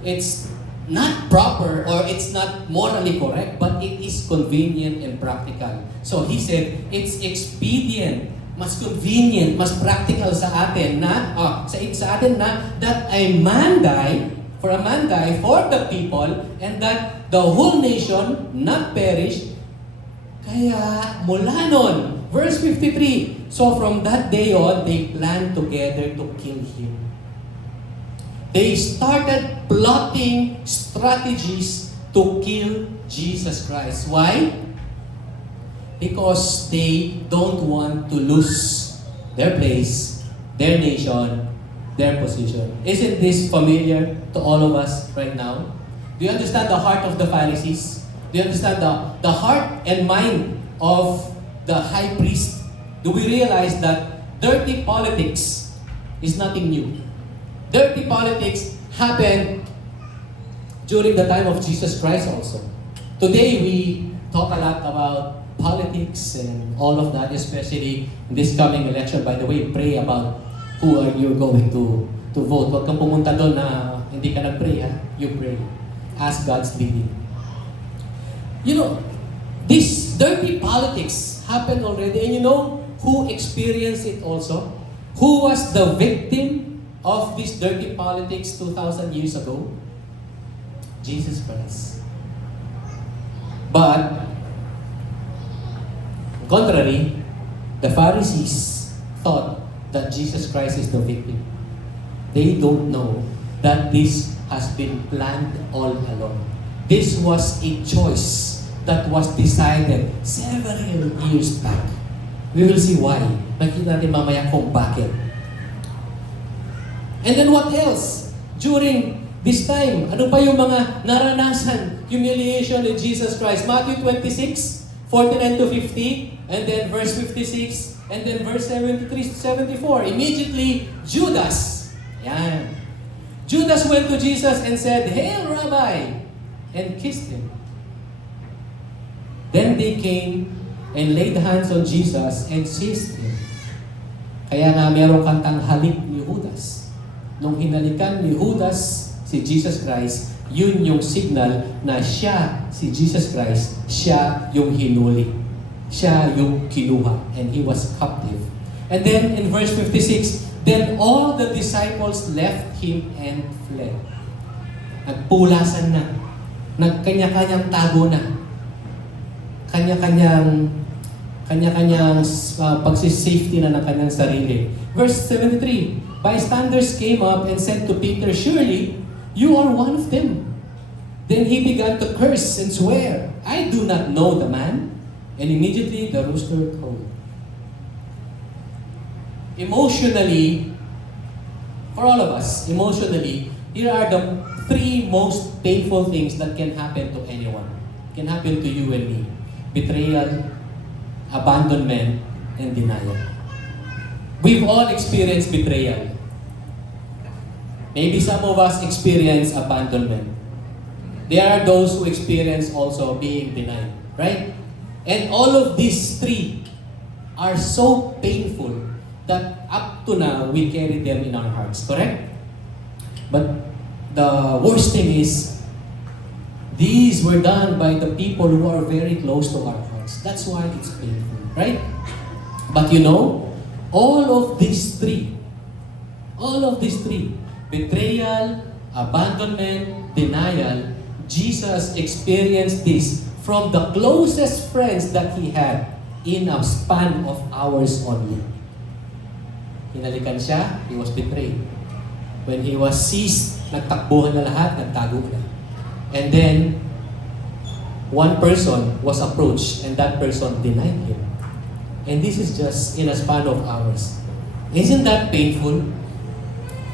it's not proper or it's not morally correct, but it is convenient and practical. So he said, it's expedient, mas convenient, mas practical sa atin na sa atin na that a man die for the people, and that the whole nation not perish. Kaya mula nun, verse 53, so from that day on, they planned together to kill him. They started plotting strategies to kill Jesus Christ. Why? Because they don't want to lose their place, their nation, their position. Isn't this familiar to all of us right now? Do you understand the heart of the Pharisees? Do you understand the heart and mind of the high priest? Do we realize that dirty politics is nothing new? Dirty politics happened during the time of Jesus Christ also. Today we talk a lot about politics and all of that, especially in this coming election. By the way, pray about who are you going to vote. Huwag kang pumunta doon na hindi ka nag-pray, ha? You pray. Ask God's leading. You know, this dirty politics happened already, and you know who experienced it also? Who was the victim of this dirty politics 2,000 years ago? Jesus Christ. But, contrary, the Pharisees thought that Jesus Christ is the victim. They don't know that this has been planned all along. This was a choice that was decided several years back. We will see why. Makita natin mamaya kung bakit. And then what else? During this time, ano pa yung mga naranasan, humiliation in Jesus Christ? Matthew 26, 49 to 50, and then verse 56, and then verse 73 to 74. Immediately, Judas, yan. Judas went to Jesus and said, "Hail, Rabbi," and kissed him. Then they came and laid hands on Jesus and seized him. Kaya nga meron kantang halik ni Judas. Nung hinalikan ni Judas si Jesus Christ, yun yung signal na siya, si Jesus Christ, siya yung hinuli. Siya yung kinuha. And he was captive. And then in verse 56, then all the disciples left him and fled. Nagpulasan na. Nagkanya-kanyang tago na. Kanya-kanyang pagsisafety na ng kanyang sarili. Verse 73, bystanders came up and said to Peter, "Surely you are one of them." Then he began to curse and swear, "I do not know the man." And immediately the rooster crowed. Emotionally, for all of us, emotionally, here are the three most painful things that can happen to anyone. Can happen to you and me. Betrayal, abandonment, and denial. We've all experienced betrayal. Maybe some of us experience abandonment. There are those who experience also being denied, right? And all of these three are so painful that up to now, we carry them in our hearts, correct? But the worst thing is, these were done by the people who are very close to our hearts. That's why it's painful, right? But you know, all of these three, betrayal, abandonment, denial, Jesus experienced this from the closest friends that He had in a span of hours only. Hinalikan siya, He was betrayed. When He was seized, nagtakbuhan na lahat, nagtago na. And then, one person was approached and that person denied Him. And this is just in a span of hours. Isn't that painful?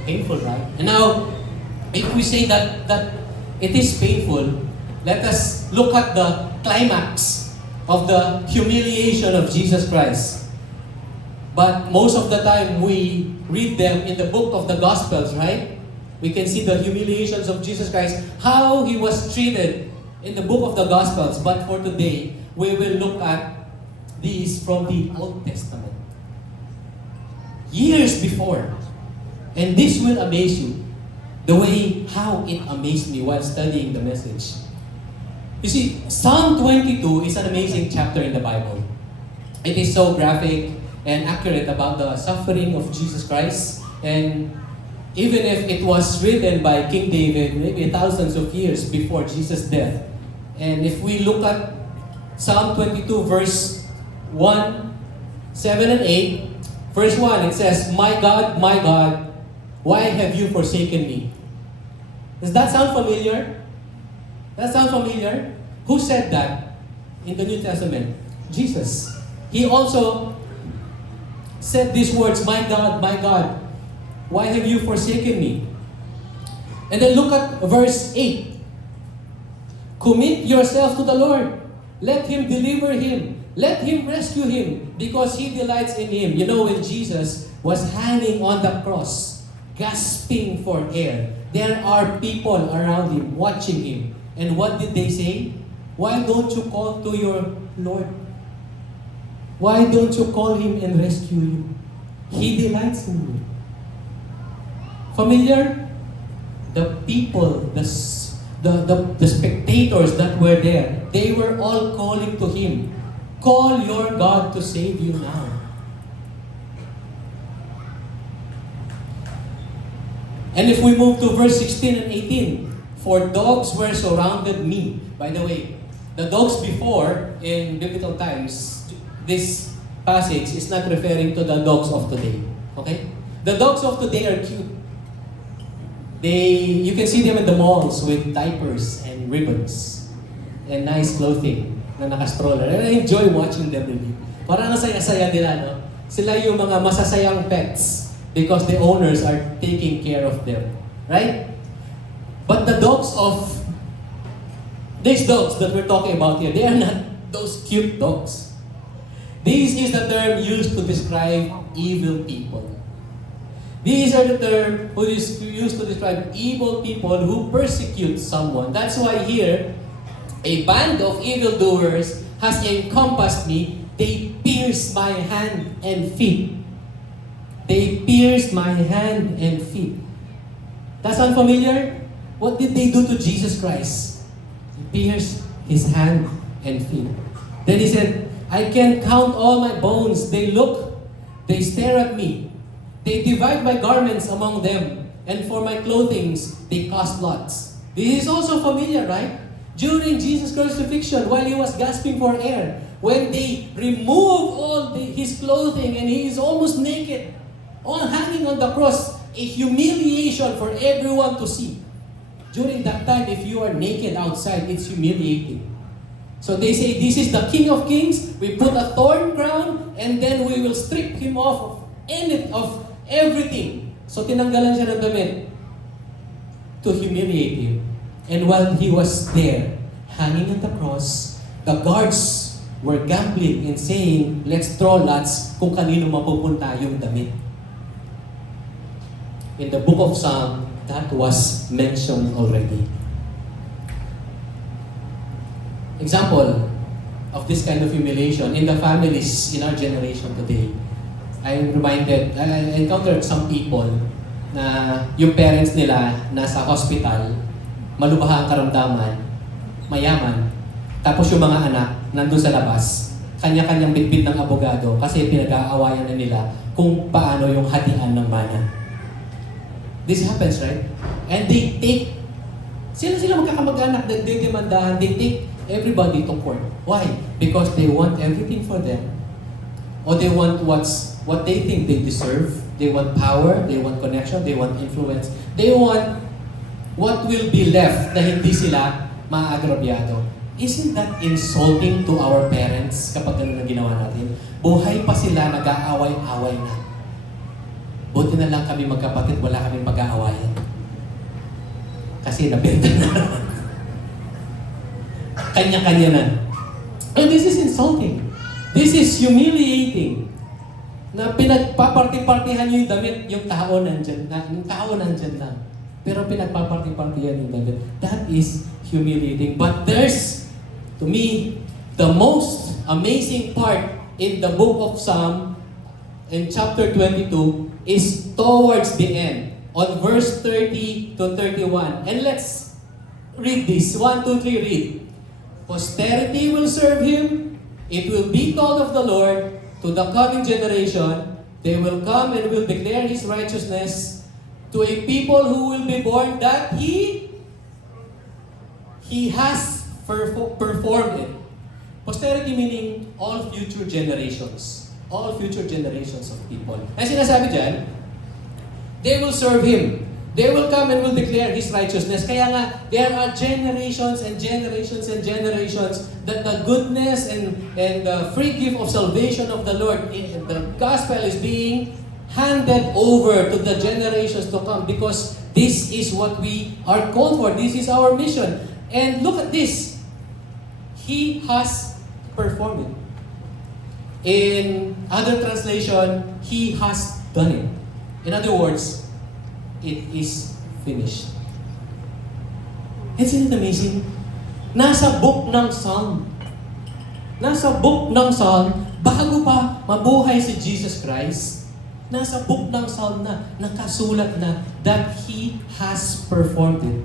Painful, right? And now, if we say that it is painful, let us look at the climax of the humiliation of Jesus Christ. But most of the time, we read them in the book of the Gospels, right? We can see the humiliations of Jesus Christ, how He was treated in the book of the Gospels. But for today, we will look at these from the Old Testament. Years before. And this will amaze you. the way how it amazed me while studying the message. You see, Psalm 22 is an amazing chapter in the Bible. It is so graphic and accurate about the suffering of Jesus Christ. And even if it was written by King David, maybe thousands of years before Jesus' death. And if we look at Psalm 22 verse 1, 7 and 8, verse 1, it says, my God, why have you forsaken me? Does that sound familiar? That sound familiar? Who said that in the New Testament? Jesus. He also said these words, my God, why have you forsaken me? And then look at verse 8. Commit yourself to the Lord. Let Him deliver him. Let Him rescue him because He delights in him. You know, when Jesus was hanging on the cross, gasping for air, there are people around Him watching Him. And what did they say? Why don't you call to your Lord? Why don't you call Him and rescue you? He delights in you. Familiar? The people, the spectators that were there, they were all calling to Him. Call your God to save you now. And if we move to verse 16 and 18, for dogs were surrounded me. By the way, the dogs before, in biblical times, this passage is not referring to the dogs of today. Okay? The dogs of today are cute. You can see them in the malls with diapers and ribbons and nice clothing na naka-stroller. And I enjoy watching them really. Parang ang saya-saya nila, no? Sila yung mga masasayang pets because the owners are taking care of them. Right? But the these dogs that we're talking about here, they are not those cute dogs. This is the term used to describe evil people. These are the term used to describe evil people who persecute someone. That's why here, a band of evildoers has encompassed me. They pierced my hand and feet. They pierced my hand and feet. That sound familiar? What did they do to Jesus Christ? They pierced His hand and feet. Then He said, I can count all my bones. They stare at me. They divide my garments among them, and for my clothings, they cast lots. This is also familiar, right? During Jesus' crucifixion, while He was gasping for air, when they remove His clothing and He is almost naked, all hanging on the cross, a humiliation for everyone to see. During that time, if you are naked outside, it's humiliating. So they say, this is the King of Kings. We put a thorn crown, and then we will strip Him off of everything. So tinanggalan siya ng damit to humiliate Him. And while He was there, hanging on the cross, the guards were gambling and saying, let's throw lots kung kanino mapupunta yung damit. In the book of Psalm, that was mentioned already. Example of this kind of humiliation in the families in our generation today. I encountered some people na yung parents nila nasa hospital, malubaha ang karamdaman, mayaman, tapos yung mga anak nandun sa labas, kanya-kanyang bitbit ng abogado kasi pinag-aawayan na nila kung paano yung hatian ng mana. This happens, right? And they take, sila magkakamag-anak, they demandahan, they take everybody to court. Why? Because they want everything for them. Or they want what they think they deserve. They want power, they want connection, they want influence. They want what will be left na hindi sila maagrabyado. Isn't that insulting to our parents kapag ganun ang ginawa natin? Buhay pa sila, nag-aaway-away na. Buti na lang kami magkapatid, wala kaming pag-aawayan. Kasi nabenta na naman. Kanya-kanya na. And this is insulting. This is humiliating. Na pinagpaparty-partihan nyo yung damit, yung tao nandyan lang. Pero pinagpaparty-partihan yung damit. That is humiliating. But there's, to me, the most amazing part in the book of Psalm, in chapter 22, is towards the end. on verse 30 to 31. And let's read this. 1, 2, 3, read. Posterity will serve him. It will be called of the Lord to the coming generation. They will come and will declare his righteousness to a people who will be born that he has performed it. Posterity meaning all future generations. All future generations of people. Ang sinasabi dyan, they will serve him. They will come and will declare his righteousness. Kaya nga, there are generations and generations and generations that the goodness and the free gift of salvation of the Lord, the gospel is being handed over to the generations to come because this is what we are called for. This is our mission. And look at this. He has performed it. In other translation, he has done it. In other words, it is finished. Isn't it amazing? Nasa book ng Psalm. Nasa book ng Psalm, bago pa mabuhay si Jesus Christ, nasa book ng Psalm na nakasulat na that He has performed it.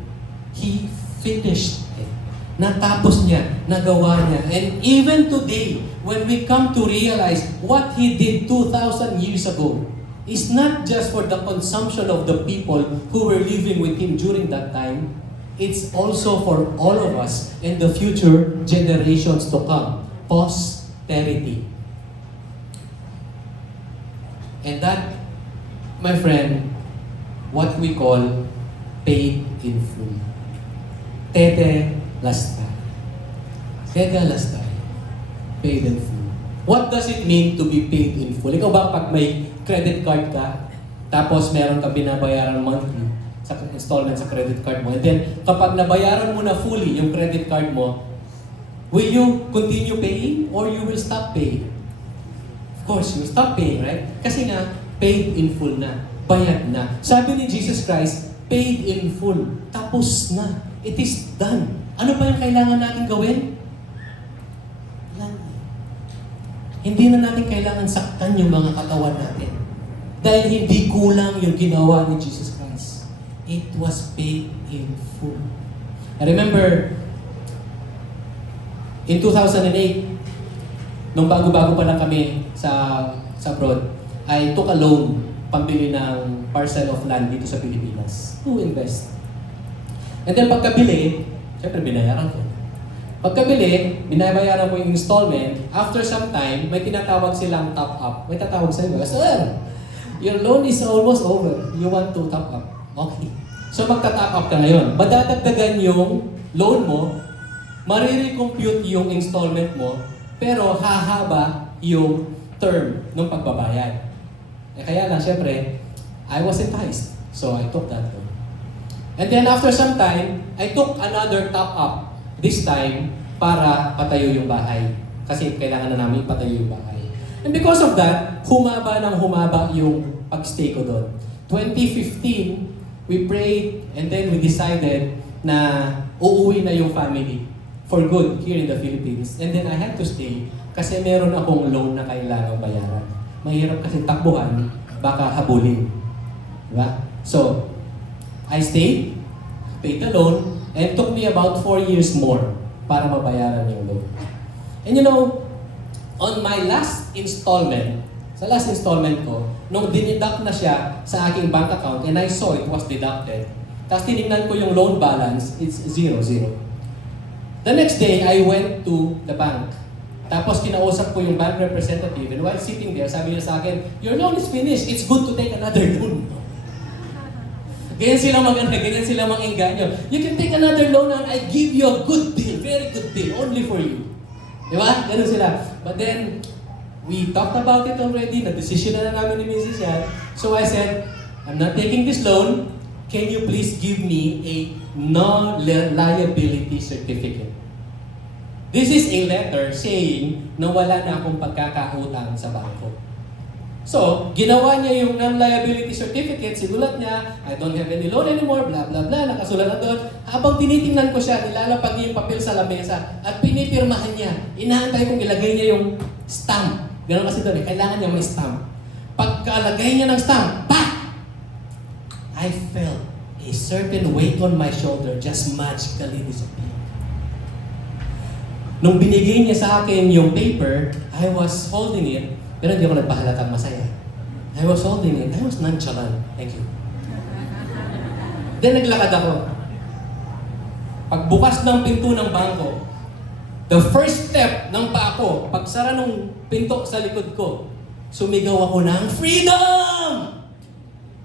He finished it. Natapos niya, nagawa niya. And even today, when we come to realize what He did 2,000 years ago, is not just for the consumption of the people who were living with Him during that time, it's also for all of us and the future generations to come. Posterity. And that, my friend, what we call paid in full. Tete lasta. Tete lasta. Paid in full. What does it mean to be paid in full? Ikaw ba pag may credit card ka, tapos meron ka binabayaran monthly sa installment sa credit card mo, and then kapag nabayaran mo na fully yung credit card mo, will you continue paying or you will stop paying? Of course, you will stop paying, right? Kasi nga, paid in full na. Bayad na. Sabi ni Jesus Christ, paid in full. Tapos na. It is done. Ano pa yung kailangan natin gawin? Wala na. Hindi na natin kailangan saktan yung mga katawan natin. Dahil hindi kulang yung ginawa ni Jesus Christ. It was paid in full. I remember, in 2008, nung bago-bago pa lang kami sa abroad, I took a loan pambili ng parcel of land dito sa Pilipinas to invest. And then pagkabili, syempre binayaran ko. Pagkabili, binabayaran mo yung installment. After some time, may tinatawag silang top up. May tatawag sa'yo, Sir, your loan is almost over. You want to top up. Okay. So magta-top up ka ngayon. Madadagdagan yung loan mo, marirecompute yung installment mo, pero hahaba yung term ng pagbabayad. Eh kaya lang, syempre, I was enticed. So I took that loan. And then after some time, I took another top up. This time, para patayo yung bahay. Kasi kailangan na namin patayo yung bahay. And because of that, humaba ng humaba yung pagstay ko doon. 2015, we prayed and then we decided na uuwi na yung family for good here in the Philippines. And then I had to stay kasi meron akong loan na kailangang bayaran. Mahirap kasi takbuhan, baka habulin. Diba? So, I stayed, paid the loan, and it took me about 4 years more para mabayaran yung loan. And you know, on my last installment, sa last installment ko, nung diniduct na siya sa aking bank account and I saw it was deducted, tapos tinignan ko yung loan balance, it's 0. The next day, I went to the bank. Tapos kinausap ko yung bank representative and while sitting there, sabi niya sa akin, your loan is finished, it's good to take another loan. Ganyan sila ganyan sila mag-engganyo. You can take another loan and I give you a good deal, very good deal, only for you. Di ba? Ganun sila. But then, we talked about it already, na-decision na namin ni Mrs. Yan. So I said, I'm not taking this loan, can you please give me a non-liability certificate? This is a letter saying na wala na akong pagkakautang sa bangko. So, ginawa niya yung non-liability certificate, sinulat niya, I don't have any loan anymore, blah blah blah, nakasulat na doon. Habang tinitingnan ko siya, nilalapag niya yung papel sa lamesa at pinipirmahan niya. Inaantay kong ilagay niya yung stamp. Ganun kasi doon kailangan niya may stamp. Pagkalagay niya ng stamp, pa! I felt a certain weight on my shoulder just magically disappeared. Nung binigay niya sa akin yung paper, I was holding it, pero hindi ako nagpahalatang masaya. I was holding it. I was nonchalant. Thank you. Then naglakad ako. Pagbukas ng pinto ng bangko, the first step ng paa ko, pagsara ng pinto sa likod ko, sumigaw ako ng freedom!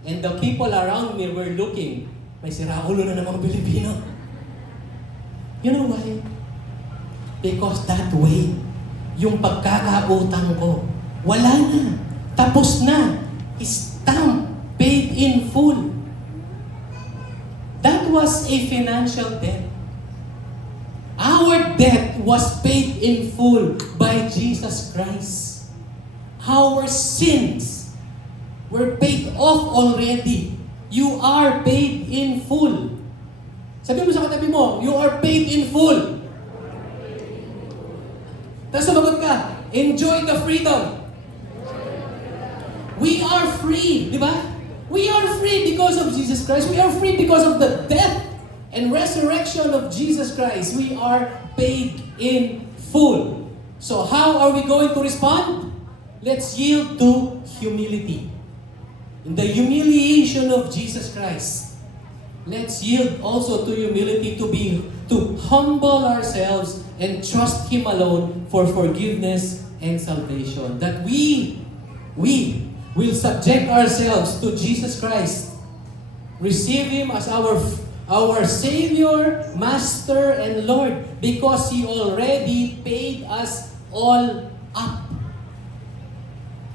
And the people around me were looking. May siraulo na namang Pilipino. You know why? Because that way, yung pagkakautang ko, wala na. Tapos na. Stamp. Paid in full. That was a financial debt. Our debt was paid in full by Jesus Christ. Our sins were paid off already. You are paid in full. Sabi mo sa katabi mo, you are paid in full. Tapos sumagot ka, enjoy the freedom. We are free, di ba? We are free because of Jesus Christ. We are free because of the death and resurrection of Jesus Christ. We are paid in full. So how are we going to respond? Let's yield to humility. In the humiliation of Jesus Christ, let's yield also to humility to humble ourselves and trust Him alone for forgiveness and salvation. That we will subject ourselves to Jesus Christ. Receive Him as our Savior, Master, and Lord because He already paid us all up.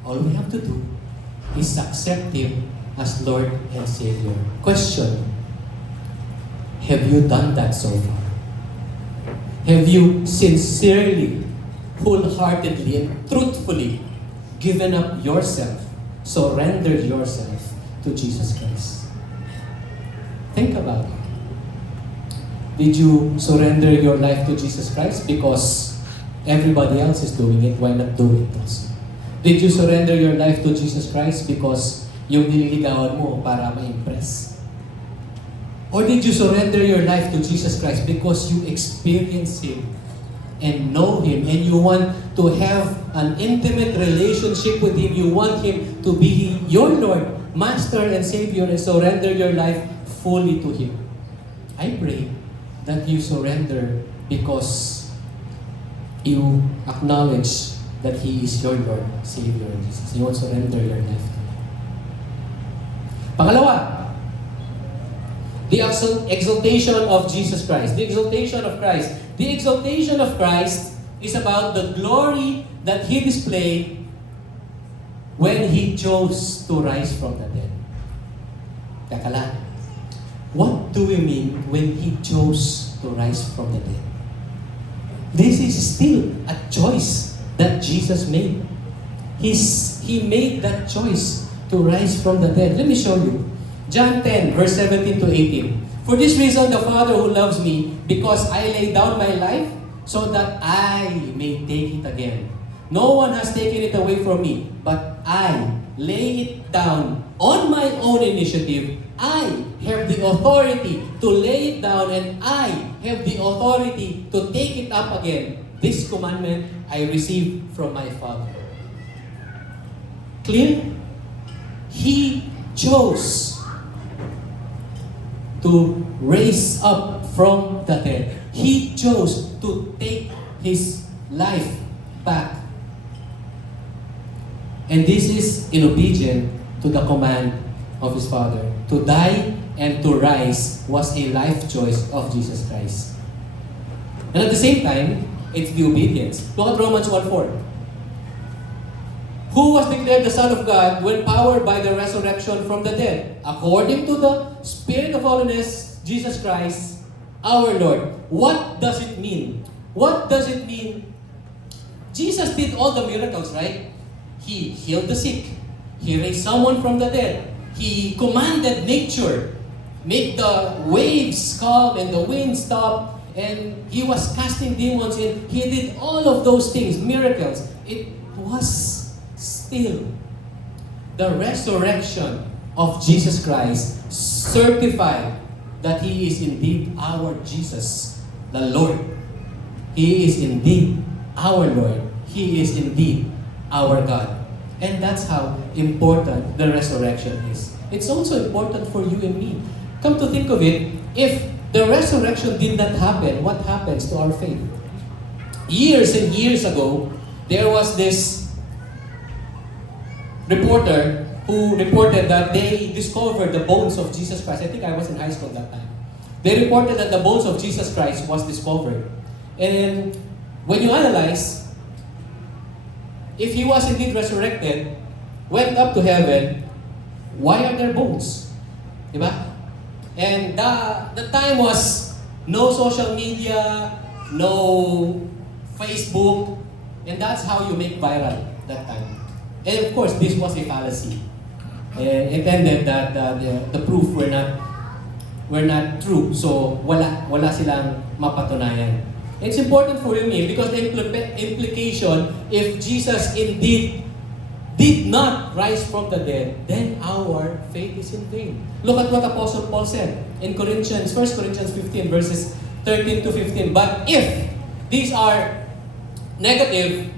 All we have to do is accept Him as Lord and Savior. Question: have you done that so far? Have you sincerely, wholeheartedly, and truthfully given up yourself, surrendered yourself to Jesus Christ? Think about it. Did you surrender your life to Jesus Christ because everybody else is doing it? Why not do it also? Did you surrender your life to Jesus Christ because yung nililigawan mo para ma-impress? Or did you surrender your life to Jesus Christ because you experience Him and know Him and you want to have an intimate relationship with Him? You want Him to be your Lord, Master, and Savior and surrender your life fully to Him. I pray that you surrender because you acknowledge that He is your Lord, Savior, and Jesus. You want to surrender your life to Him. Pangalawa, the exaltation of Jesus Christ. The exaltation of Christ. The exaltation of Christ is about the glory that He displayed when He chose to rise from the dead. Teka lang. What do we mean when He chose to rise from the dead? This is still a choice that Jesus made. He made that choice to rise from the dead. Let me show you. John 10, verse 17 to 18. For this reason, the Father who loves me, because I lay down my life, so that I may take it again. No one has taken it away from me, but I lay it down on my own initiative. I have the authority to lay it down, and I have the authority to take it up again. This commandment I received from my Father. Clear? He chose to raise up from the dead. He chose to take His life back. And this is in obedience to the command of His Father. To die and to rise was a life choice of Jesus Christ. And at the same time, it's the obedience. Look at Romans 1:4. Who was declared the Son of God when powered by the resurrection from the dead? According to the Spirit of holiness, Jesus Christ, our Lord. What does it mean? What does it mean? Jesus did all the miracles, right? He healed the sick. He raised someone from the dead. He commanded nature, made the waves calm and the wind stop, and He was casting demons in. He did all of those things, miracles. It was still the resurrection of Jesus Christ certify that He is indeed our Jesus, the Lord. He is indeed our Lord. He is indeed our God. And that's how important the resurrection is. It's also important for you and me. Come to think of it, if the resurrection did not happen, what happens to our faith? Years and years ago, there was this reporter who reported that they discovered the bones of Jesus Christ. I think I was in high school that time. They reported that the bones of Jesus Christ was discovered. And when you analyze, if He was indeed resurrected, went up to heaven, why are there bones? Diba? And the time was no social media, no Facebook, and that's how you make viral that time. And of course, this was a fallacy. It ended that the proof were not true. So wala silang mapatunayan. It's important for you and me because the implication, if Jesus indeed did not rise from the dead, then our faith is in vain. Look at what Apostle Paul said in 1 Corinthians 15 verses 13 to 15. But if these are negative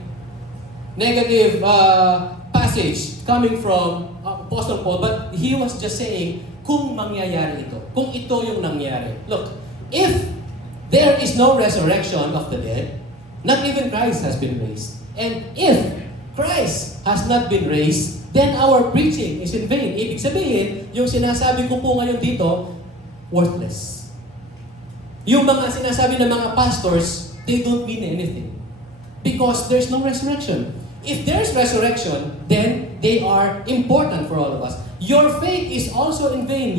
passage coming from Apostle Paul, but he was just saying, kung mangyayari ito, kung ito yung nangyari. Look, if there is no resurrection of the dead, not even Christ has been raised. And if Christ has not been raised, then our preaching is in vain. Ibig sabihin, yung sinasabi ko po ngayon dito, worthless. Yung mga sinasabi ng mga pastors, they don't mean anything. Because there's no resurrection. If there's resurrection, then they are important for all of us. Your faith is also in vain.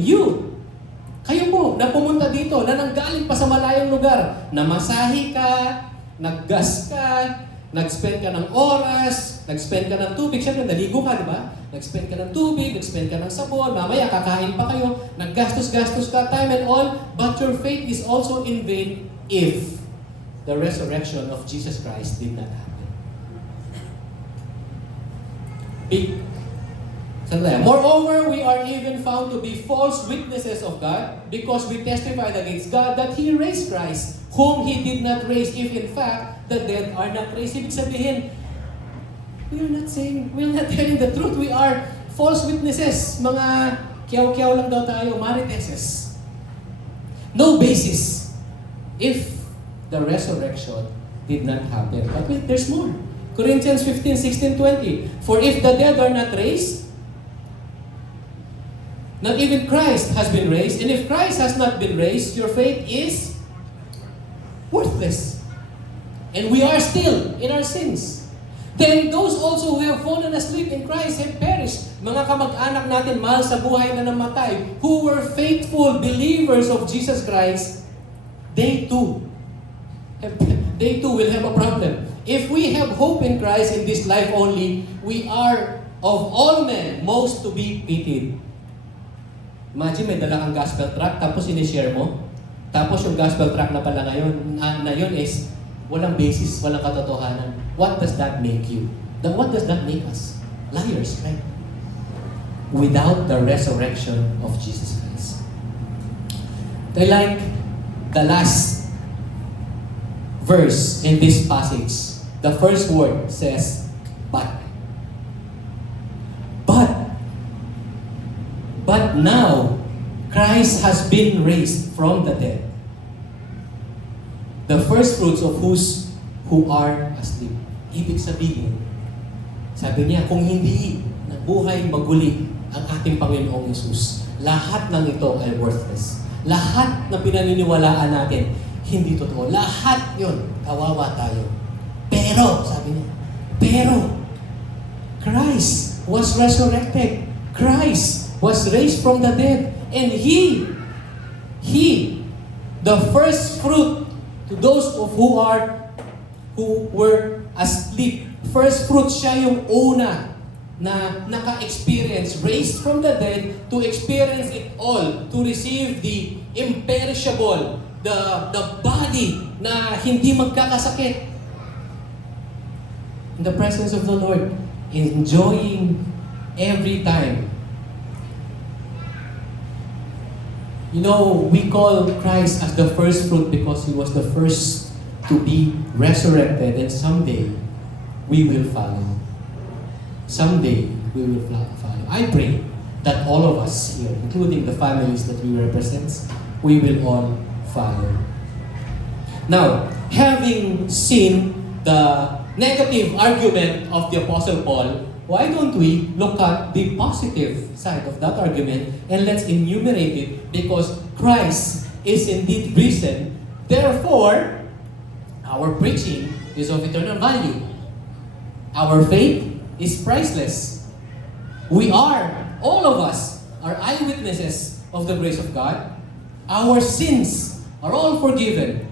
Kayo po, na pumunta dito, na nanggaling pa sa malayong lugar, namasahe ka, naggas ka, nag-spend ka ng oras, nag-spend ka ng tubig, syempre naligo ka, di ba? Nag-spend ka ng tubig, nag-spend ka ng sabon, mamaya kakain pa kayo, naggastos-gastos ka, time and all, but your faith is also in vain if the resurrection of Jesus Christ did not happen. Moreover, we are even found to be false witnesses of God because we testified against God that He raised Christ, whom He did not raise, if in fact the dead are not raised. Ibig sabihin, we are not telling the truth. We are false witnesses. Mga kiyaw-kiyaw lang daw tayo, mariteses. No basis if the resurrection did not happen. But wait, there's more. Corinthians 15, 16, 20. For if the dead are not raised, not even Christ has been raised. And if Christ has not been raised, your faith is worthless. And we are still in our sins. Then those also who have fallen asleep in Christ have perished. Mga kamag-anak natin, mahal sa buhay na namatay, who were faithful believers of Jesus Christ, they too will have a problem. If we have hope in Christ in this life only, we are of all men most to be pitied. Imagine may dala kang gospel tract, tapos sinishare mo. Tapos yung gospel tract na pala ngayon, na yun is walang basis, walang katotohanan. What does that make you? What does that make us? Liars, right? Without the resurrection of Jesus Christ. I like the last verse in this passage. The first word says, but. But now, Christ has been raised from the dead. The first fruits of who are asleep. Ibig sabihin, sabi niya, kung hindi nabuhay maguli ang ating Panginoong Yesus, lahat ng ito ay worthless. Lahat na pinaniniwalaan natin, hindi totoo. Lahat yun, kawawa tayo. Pero, sabi niya, Christ was resurrected. Christ was raised from the dead. And He, the first fruit to those of who were asleep. First fruit, siya yung una na naka-experience, raised from the dead, to experience it all, to receive the imperishable, the body na hindi magkakasakit. In the presence of the Lord, enjoying every time You know, we call Christ as the first fruit because He was the first to be resurrected, and someday we will follow. Someday we will follow. I pray that all of us here, including the families that we represent, we will all follow. Now, having seen the negative argument of the Apostle Paul, why don't we look at the positive side of that argument and let's enumerate it, because Christ is indeed risen. Therefore, our preaching is of eternal value. Our faith is priceless. We are, all of us, are eyewitnesses of the grace of God. Our sins are all forgiven.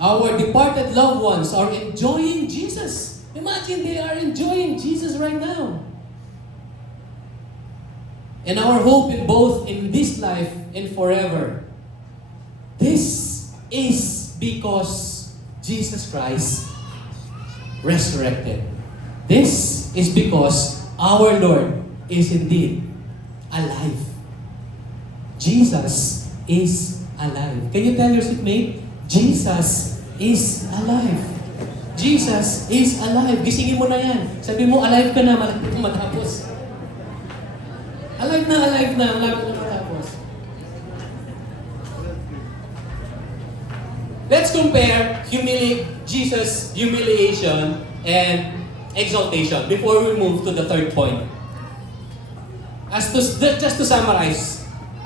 Our departed loved ones are enjoying Jesus. Imagine they are enjoying Jesus right now. And our hope in both in this life and forever. This is because Jesus Christ resurrected. This is because our Lord is indeed alive. Jesus is alive. Can you tell your seatmate, Jesus is alive. Jesus is alive. Gisingin mo na yan. Sabi mo, alive ka na, malapit na matapos. Alive na, malapit na matapos. Let's compare Jesus' humiliation and exaltation before we move to the third point. Just to summarize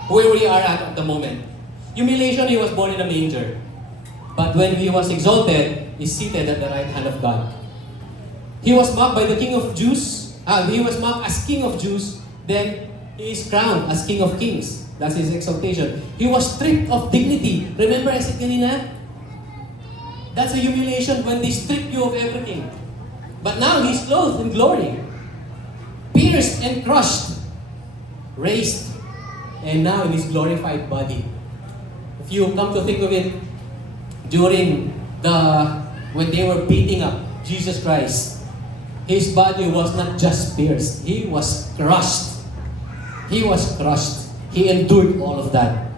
where we are at the moment. Humiliation, He was born in a manger. But when He was exalted, He's seated at the right hand of God. He was mocked by the King of Jews. He was mocked as King of Jews. Then He is crowned as King of Kings. That's His exaltation. He was stripped of dignity. Remember I said kanina? That's a humiliation when they strip you of everything. But now He's clothed in glory. Pierced and crushed. Raised. And now in His glorified body. If you come to think of it, when they were beating up Jesus Christ, His body was not just pierced, He was crushed. He was crushed. He endured all of that.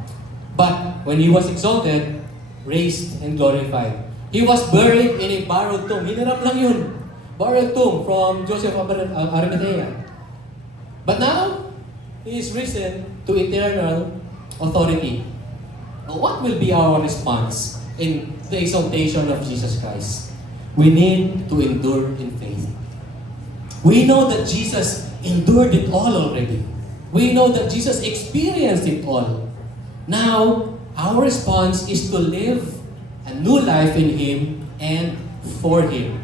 But when He was exalted, raised and glorified, He was buried in a borrowed tomb. Hinirap lang yun. Borrowed tomb from Joseph of Arimathea. But now, He is risen to eternal authority. Now, what will be our response in the exaltation of Jesus Christ? We need to endure in faith. We know that Jesus endured it all already. We know that Jesus experienced it all. Now, our response is to live a new life in Him and for Him.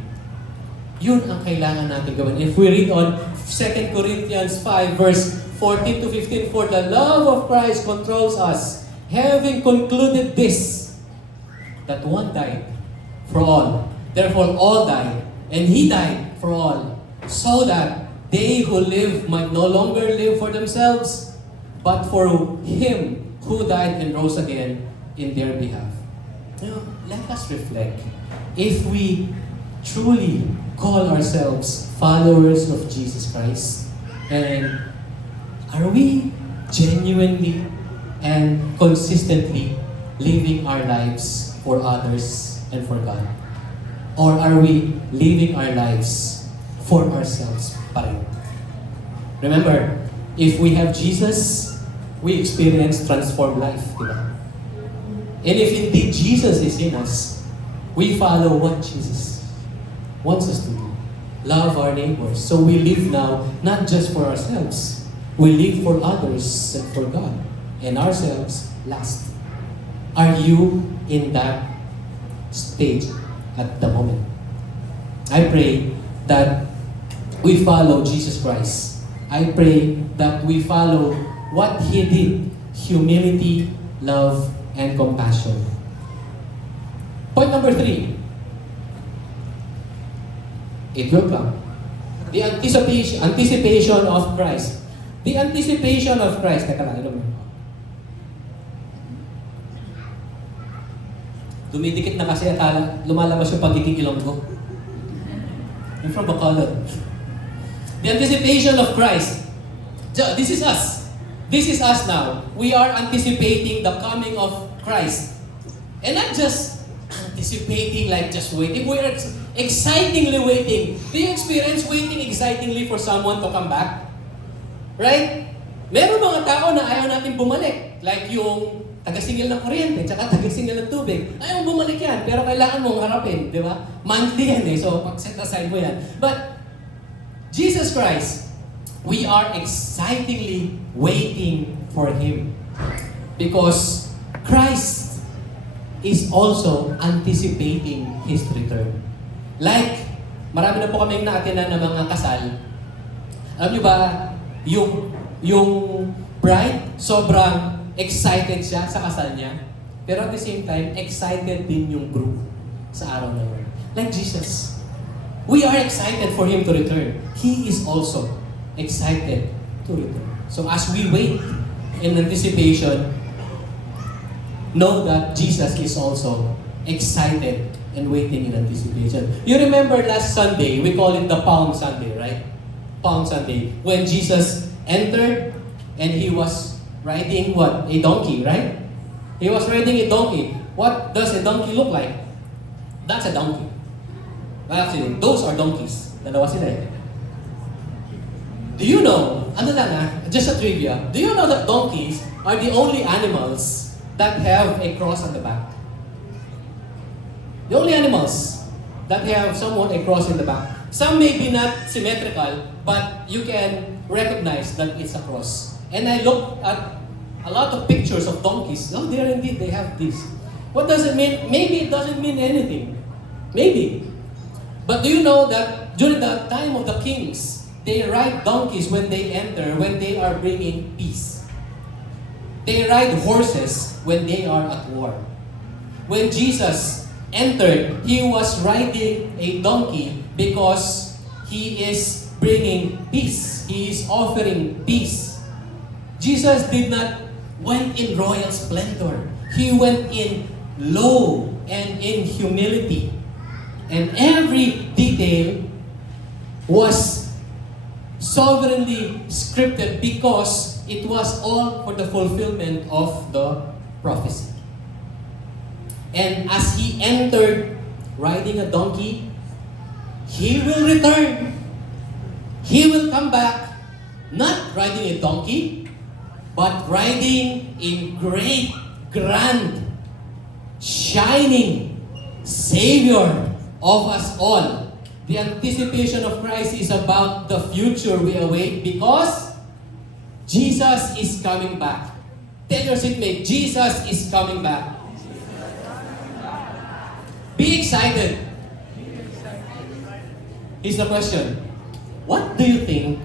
Yun ang kailangan natin gawin. If we read on 2 Corinthians 5 verse 14 to 15, for the love of Christ controls us, having concluded this, that one died for all. Therefore all died, and He died for all, so that they who live might no longer live for themselves, but for Him who died and rose again in their behalf. Now, let us reflect. If we truly call ourselves followers of Jesus Christ, and are we genuinely and consistently living our lives for others and for God? Or are we living our lives for ourselves pa rin? Remember, if we have Jesus, we experience transformed life, diba? And if indeed Jesus is in us, we follow what Jesus wants us to do. Love our neighbors. So we live now, not just for ourselves. We live for others and for God. And ourselves last. Are you in that stage at the moment? I pray that we follow Jesus Christ. I pray that we follow what He did. Humility, love, and compassion. Point number 3. It will come. The anticipation of Christ. The anticipation of Christ. Teka lang, dumidikit na kasi at lumalabas yung pagiging Ilonggo. I'm from Bacolod. The anticipation of Christ. This is us. This is us now. We are anticipating the coming of Christ. And not just anticipating, like just waiting. We are excitingly waiting. Do you experience waiting excitingly for someone to come back? Right? Meron mga tao na ayaw natin bumalik. Like yung taga-singil ng kuryente, tsaka taga-singil ng tubig. Ayaw bumalik yan, pero kailangan mong harapin, di ba? Monthly yan so pag-set aside mo yan. But, Jesus Christ, we are excitingly waiting for Him. Because Christ is also anticipating His return. Like, marami na po kaming naatinan ng mga kasal. Alam niyo ba, yung bride, sobrang excited siya sa kasal niya. Pero at the same time, excited din yung group sa araw na yun. Like Jesus. We are excited for Him to return. He is also excited to return. So as we wait in anticipation, know that Jesus is also excited and waiting in anticipation. You remember last Sunday, we call it the Palm Sunday, right? Palm Sunday. When Jesus entered and He was riding what? A donkey, right? He was riding a donkey. What does a donkey look like? That's a donkey. Well, actually, those are donkeys. Dalawa sila eh. Do you know, just a trivia, do you know that donkeys are the only animals that have a cross on the back? The only animals that have somewhat a cross in the back. Some may be not symmetrical, but you can recognize that it's a cross. And I looked at a lot of pictures of donkeys. Oh, there indeed, they have this. What does it mean? Maybe it doesn't mean anything. Maybe. But do you know that during the time of the kings, they ride donkeys when they enter, when they are bringing peace. They ride horses when they are at war. When Jesus entered, He was riding a donkey because He is bringing peace. He is offering peace. Jesus did not went in royal splendor. He went in low and in humility. And every detail was sovereignly scripted because it was all for the fulfillment of the prophecy. And as He entered riding a donkey, He will return. He will come back, not riding a donkey, but riding in great, grand, shining Savior of us all. The anticipation of Christ is about the future we await because Jesus is coming back. Tell your seatmate, Jesus is coming back. Be excited. Here's the question. What do you think?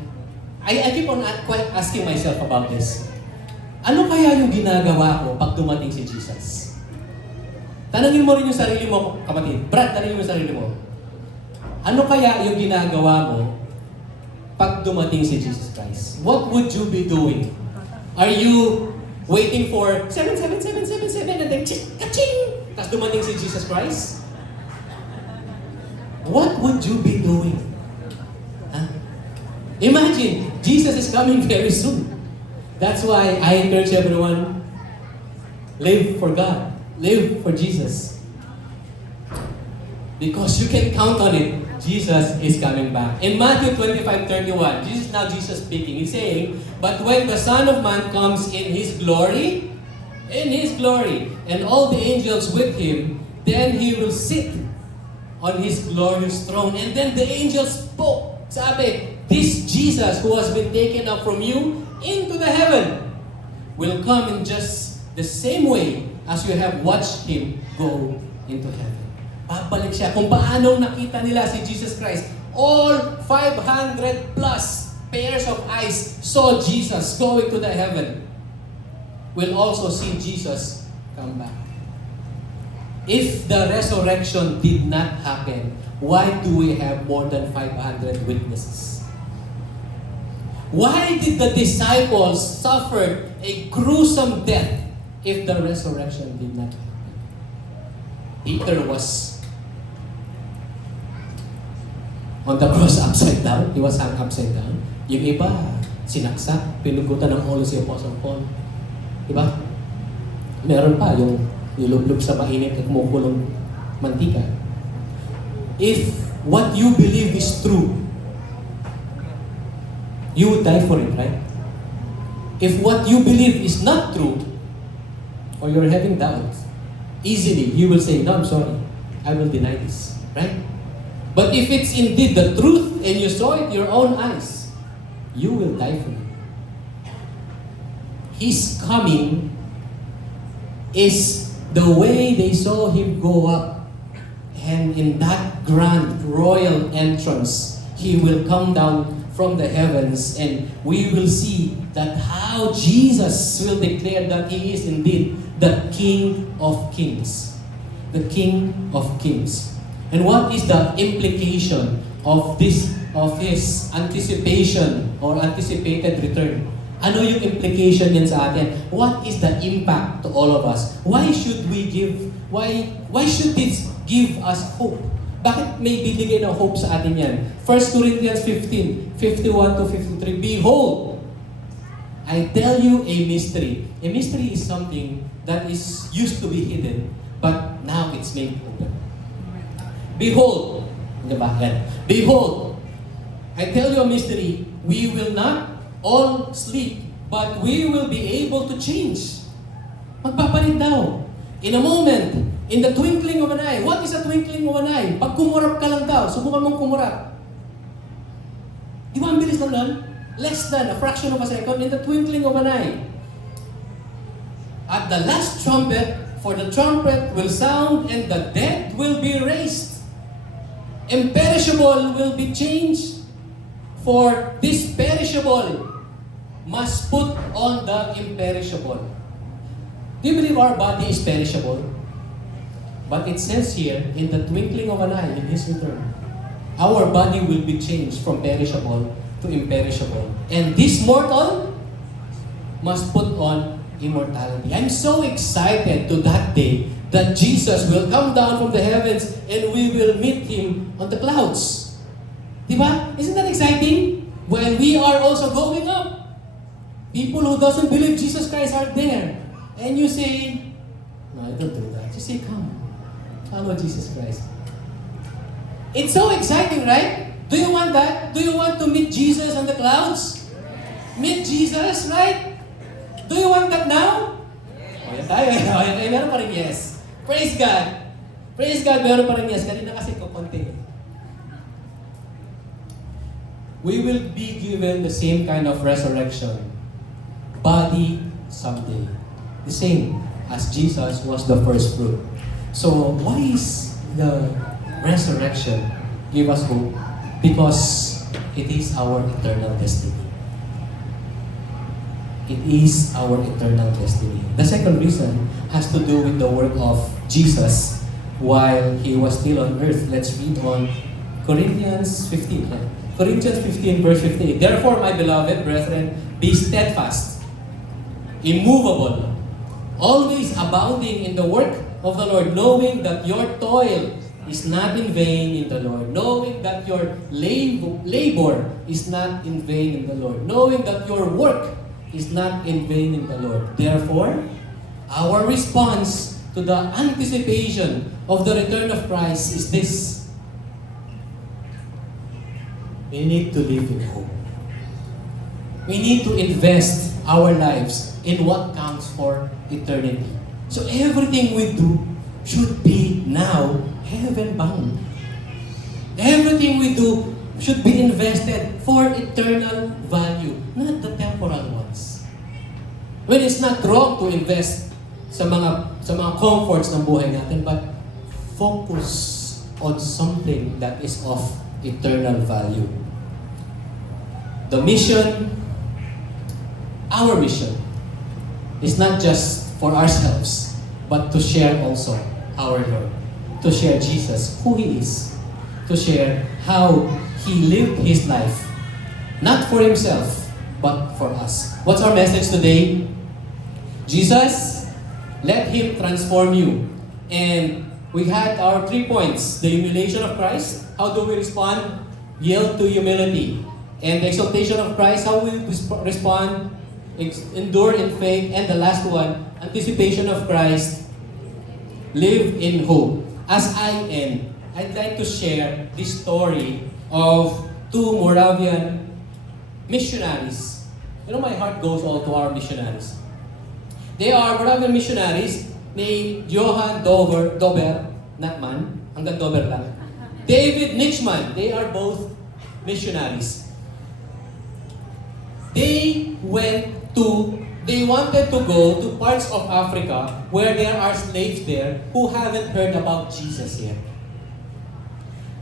I keep on asking myself about this. Ano kaya yung ginagawa ko pag dumating si Jesus? Tanungin mo rin yung sarili mo, kapatid. Brad, tanungin mo yung sarili mo. Ano kaya yung ginagawa mo pag dumating si Jesus Christ? What would you be doing? Are you waiting for 77777 and then ka-ching! Tapos dumating si Jesus Christ? What would you be doing? Huh? Imagine, Jesus is coming very soon. That's why I encourage everyone, live for God. Live for Jesus. Because you can count on it. Jesus is coming back. In Matthew 25:31, Jesus speaking. He's saying, "But when the Son of Man comes in His glory, and all the angels with Him, then He will sit on His glorious throne." And then the angels spoke. Sabi, this Jesus who has been taken up from you into the heaven will come in just the same way as you have watched Him go into heaven. Babalik siya. Kung paano nakita nila si Jesus Christ, all 500 plus pairs of eyes saw Jesus going to the heaven, will also see Jesus come back. If the resurrection did not happen, why do we have more than 500 witnesses? Why did the disciples suffer a gruesome death if the resurrection did not happen? Peter was on the cross upside down. He was hung upside down. Yung iba, sinaksak, pinugutan ng ulo si Apostle Paul. Diba? Meron pa yung nilublob sa mainit at kumukulong mantika. If what you believe is true, you would die for it, right? If what you believe is not true, or you're having doubts, easily you will say, no, I'm sorry, I will deny this, right? But if it's indeed the truth and you saw it with your own eyes, you will die for it. His coming is the way they saw him go up, and in that grand royal entrance, he will come down from the heavens, and we will see that how Jesus will declare that he is indeed the King of Kings. The King of Kings. And what is the implication of this, of his anticipation or anticipated return? Ano yung implication yan sa atin? What is the impact to all of us? Why should we give, why should this give us hope? Bakit may bibigay ng hope sa atin yan? 1 Corinthians 15, 51 to 53, Behold, I tell you a mystery. A mystery is something that is used to be hidden, but now it's made open. Behold, diba? Behold, I tell you a mystery, we will not all sleep, but we will be able to change. Magpapalit daw. In a moment, in the twinkling of an eye. What is a twinkling of an eye? Pag kumurap ka lang daw, subukan mong kumurap. Di ba ang bilis lang nun? Less than a fraction of a second in the twinkling of an eye. At the last trumpet, for the trumpet will sound and the dead will be raised. Imperishable will be changed, for this perishable must put on the imperishable. Do you believe our body is perishable? But it says here, in the twinkling of an eye, in His return, our body will be changed from perishable to imperishable. And this mortal must put on immortality. I'm so excited to that day that Jesus will come down from the heavens and we will meet Him on the clouds. Diba? Isn't that exciting? When we are also going up. People who doesn't believe Jesus Christ are there. And you say, no, I don't do that. Just say, come. Follow Jesus Christ. It's so exciting, right? Do you want that? Do you want to meet Jesus on the clouds? Meet Jesus, right? Do you want that now? O, yan tayo. O, yan tayo. Meron pa rin yes. Praise God. Praise God, meron pa rin yes. Kanina kasi kukunti. We will be given the same kind of resurrection. Body someday. The same as Jesus was the first fruit. So, why is the resurrection give us hope? Because it is our eternal destiny. It is our eternal destiny. The second reason has to do with the work of Jesus while He was still on earth. Let's read on Corinthians 15. Corinthians 15 verse 58. Therefore, my beloved brethren, be steadfast, immovable, always abounding in the work of the Lord, knowing that your toil is not in vain in the Lord, knowing that your labor is not in vain in the Lord, knowing that your work is not in vain in the Lord. Therefore, our response to the anticipation of the return of Christ is this. We need to live in hope. We need to invest our lives in what counts for eternity. So everything we do should be now heaven-bound. Everything we do should be invested for eternal value, not the temporal ones. When it's not wrong to invest sa mga comforts ng buhay natin, but focus on something that is of eternal value. The mission, our mission, is not just for ourselves, but to share also our Lord. To share Jesus, who He is. To share how He lived His life. Not for Himself, but for us. What's our message today? Jesus, let Him transform you. And we had our 3 points. The humiliation of Christ. How do we respond? Yield to humility. And the exaltation of Christ, how will we respond? Endure in faith. And the last one, anticipation of Christ, live in hope. As I end, I'd like to share this story of two Moravian missionaries. You know, my heart goes all to our missionaries. They are Moravian missionaries named Johann Dober, not man, hanggang Dober lang. David Nichman, they are both missionaries. They wanted to go to parts of Africa where there are slaves there who haven't heard about Jesus yet.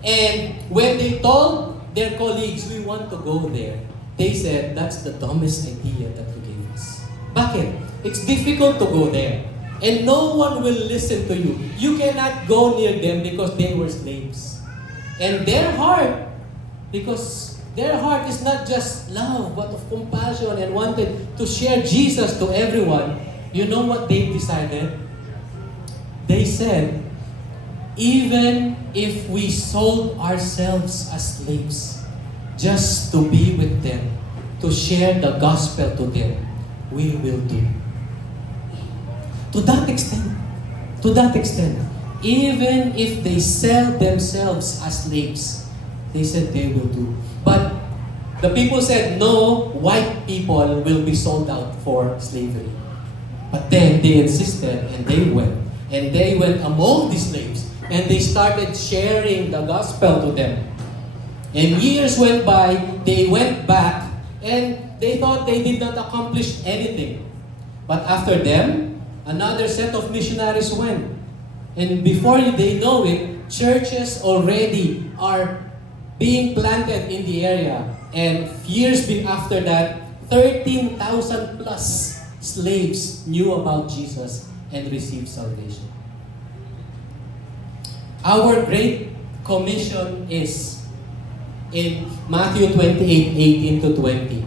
And when they told their colleagues, we want to go there, they said, that's the dumbest idea that you gave us. Bakit? It's difficult to go there. And no one will listen to you. You cannot go near them because they were slaves. And their heart is not just love, but of compassion and wanted to share Jesus to everyone. You know what they decided? They said, even if we sold ourselves as slaves just to be with them, to share the gospel to them, we will do. To that extent, even if they sell themselves as slaves, they said they will do. But the people said, no, white people will be sold out for slavery. But then they insisted, and they went. And they went among the slaves, and they started sharing the gospel to them. And years went by, they went back, and they thought they did not accomplish anything. But after them, another set of missionaries went. And before they know it, churches already are being planted in the area. And years after that, 13,000 plus slaves knew about Jesus and received salvation. Our Great Commission is in Matthew 28:18-20.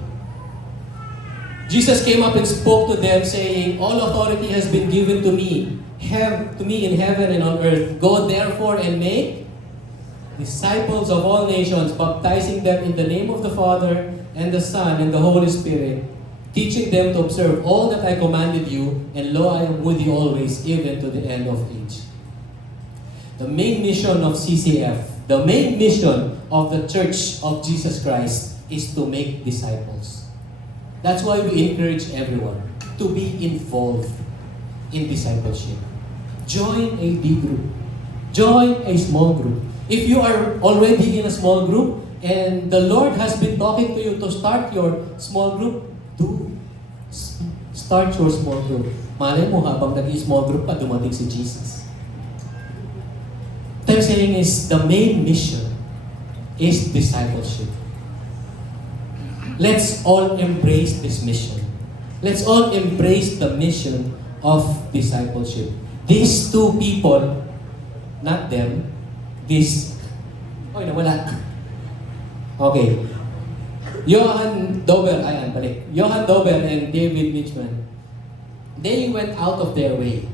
Jesus came up and spoke to them saying, all authority has been given to me in heaven and on earth. Go therefore and make disciples of all nations, baptizing them in the name of the Father and the Son and the Holy Spirit, teaching them to observe all that I commanded you, and lo, I am with you always, even to the end of age. The main mission of CCF, the main mission of the Church of Jesus Christ is to make disciples. That's why we encourage everyone to be involved in discipleship. Join a D group. Join a small group. If you are already in a small group and the Lord has been talking to you to start your small group, start your small group. Malay mo, habang nag-small group pa, dumating si Jesus. What I'm saying is, the main mission is discipleship. Let's all embrace this mission. Let's all embrace the mission of discipleship. These two people, not them, nawala. Okay. Johann Dober and David Nichman, they went out of their way.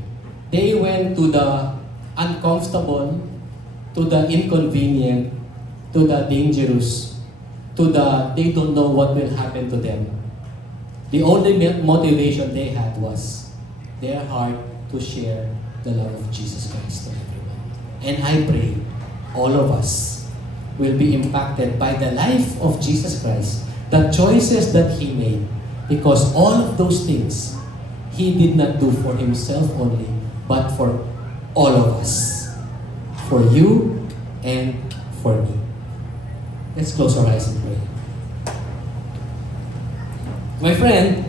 They went to the uncomfortable, to the inconvenient, to the dangerous, to the they don't know what will happen to them. The only motivation they had was their heart to share the love of Jesus Christ to everyone. And I pray all of us will be impacted by the life of Jesus Christ, the choices that He made, because all of those things He did not do for Himself only, but for all of us. For you and for me. Let's close our eyes and pray. My friend,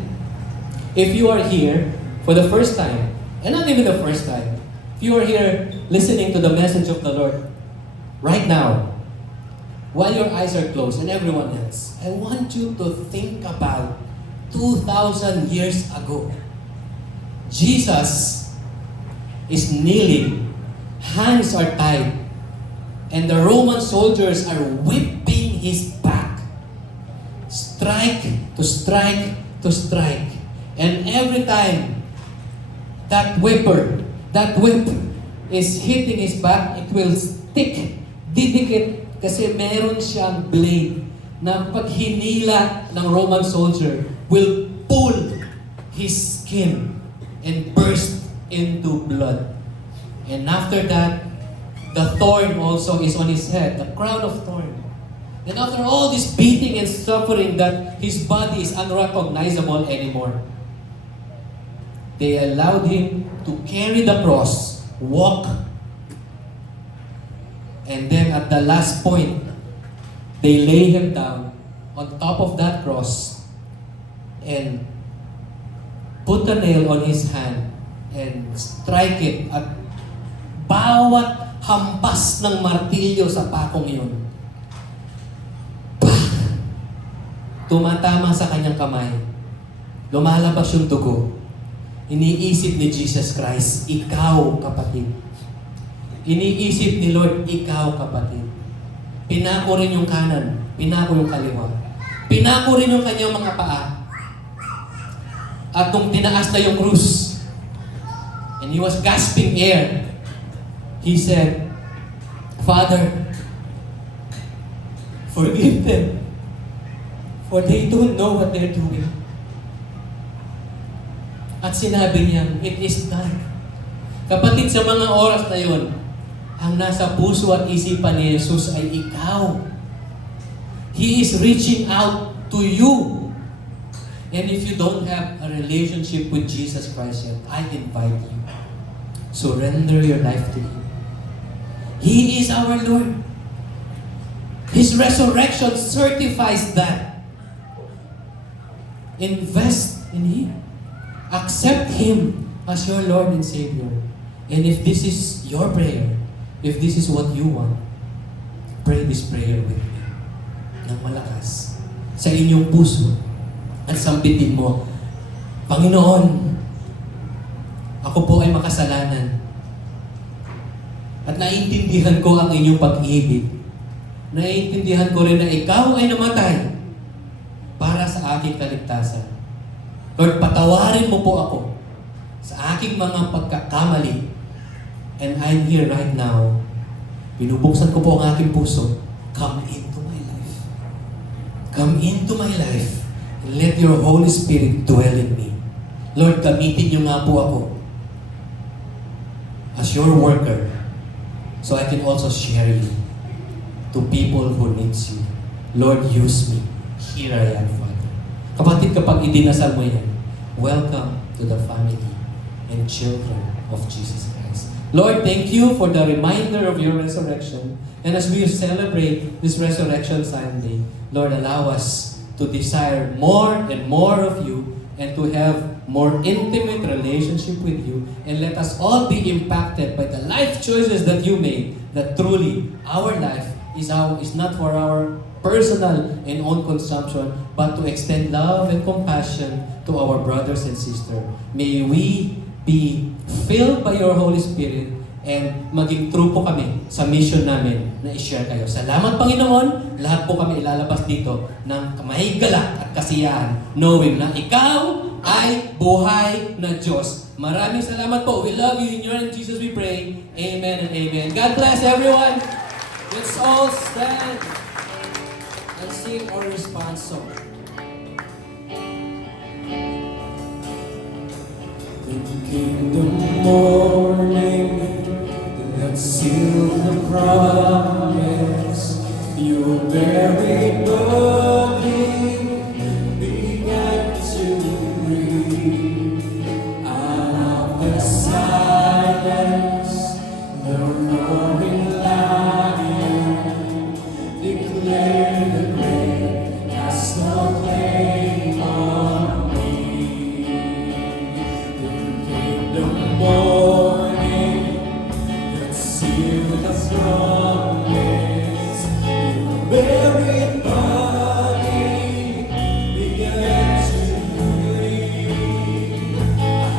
if you are here for the first time, and not even the first time, if you are here listening to the message of the Lord right now, while your eyes are closed and everyone else, I want you to think about 2,000 years ago. Jesus is kneeling, hands are tied, and the Roman soldiers are whipping His back. Strike to strike to strike. And every time that whip is hitting His back, it will stick, didikit, kasi meron siyang blade na pag hinila ng Roman soldier will pull his skin and burst into blood. And after that, the thorn also is on his head, the crown of thorn. And after all this beating and suffering that his body is unrecognizable anymore, they allowed him to carry the cross, walk, and then at the last point, they lay him down on top of that cross and put a nail on his hand and strike it at bawat hampas ng martilyo sa pakong yun. Bah! Tumatama sa kanyang kamay. Lumalabas yung dugo. Iniisip ni Jesus Christ, ikaw kapatid. Iniisip ni Lord, ikaw kapatid. Pinako rin yung kanan, pinako yung kaliwa. Pinako rin yung kanyang mga paa. At nung tinaas na yung krus, and he was gasping air, he said, Father, forgive them, for they don't know what they're doing. At sinabi niya, it is done. Kapatid, sa mga oras na yun, ang nasa puso at isipan ni Jesus ay ikaw. He is reaching out to you. And if you don't have a relationship with Jesus Christ yet, I invite you. Surrender your life to Him. He is our Lord. His resurrection certifies that. Invest in Him. Accept Him as your Lord and Savior. And if this is your prayer, if this is what you want, pray this prayer with me. Nang malakas sa inyong puso at sambitin mo, Panginoon, ako po ay makasalanan. At naiintindihan ko ang inyong pag-ibig. Naiintindihan ko rin na ikaw ay namatay para sa aking kaligtasan. Lord, patawarin mo po ako sa aking mga pagkakamali. And I'm here right now. Binubuksan ko po ang aking puso. Come into my life. Come into my life. And let your Holy Spirit dwell in me. Lord, gamitin niyo nga po ako as your worker so I can also share you to people who needs you. Lord, use me. Here I am, Father. Kapatid, kapag idinasal mo yan, welcome to the family and children of Jesus Christ. Lord, thank you for the reminder of your resurrection. And as we celebrate this Resurrection Sunday, Lord, allow us to desire more and more of you and to have more intimate relationship with you. And let us all be impacted by the life choices that you made, that truly our life is not for our personal and own consumption, but to extend love and compassion to our brothers and sisters. May we be filled by your Holy Spirit and maging true po kami sa mission namin na i-share kayo. Salamat, Panginoon. Lahat po kami ilalabas dito ng may galak at kasiyahan, knowing na ikaw ay buhay na Diyos. Maraming salamat po. We love you. In your name, Jesus, we pray. Amen and amen. God bless everyone. Let's all stand and sing our response song. In the morning, let's seal the promise. Your very body began to breathe. Out of the silence, the roaring lion declared the grave has no claim on me. The morning that sealed the promise, your buried body began to breathe.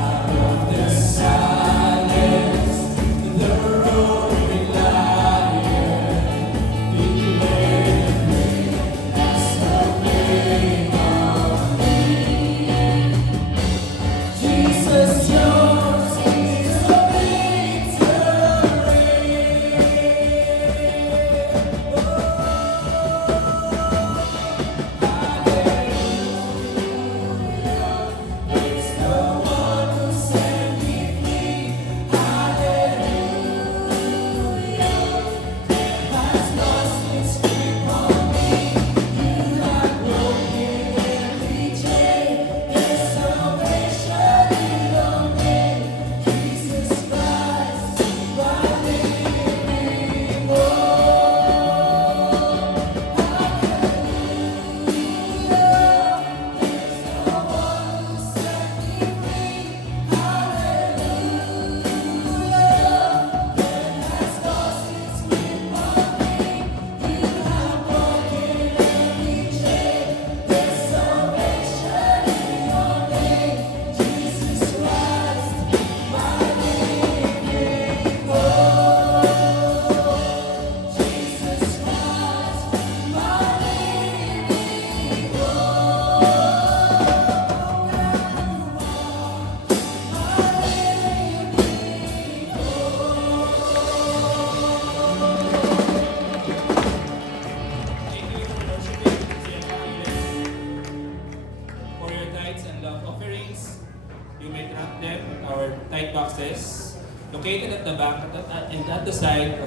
Out of the silence, the roaring lion located at the back and at the side of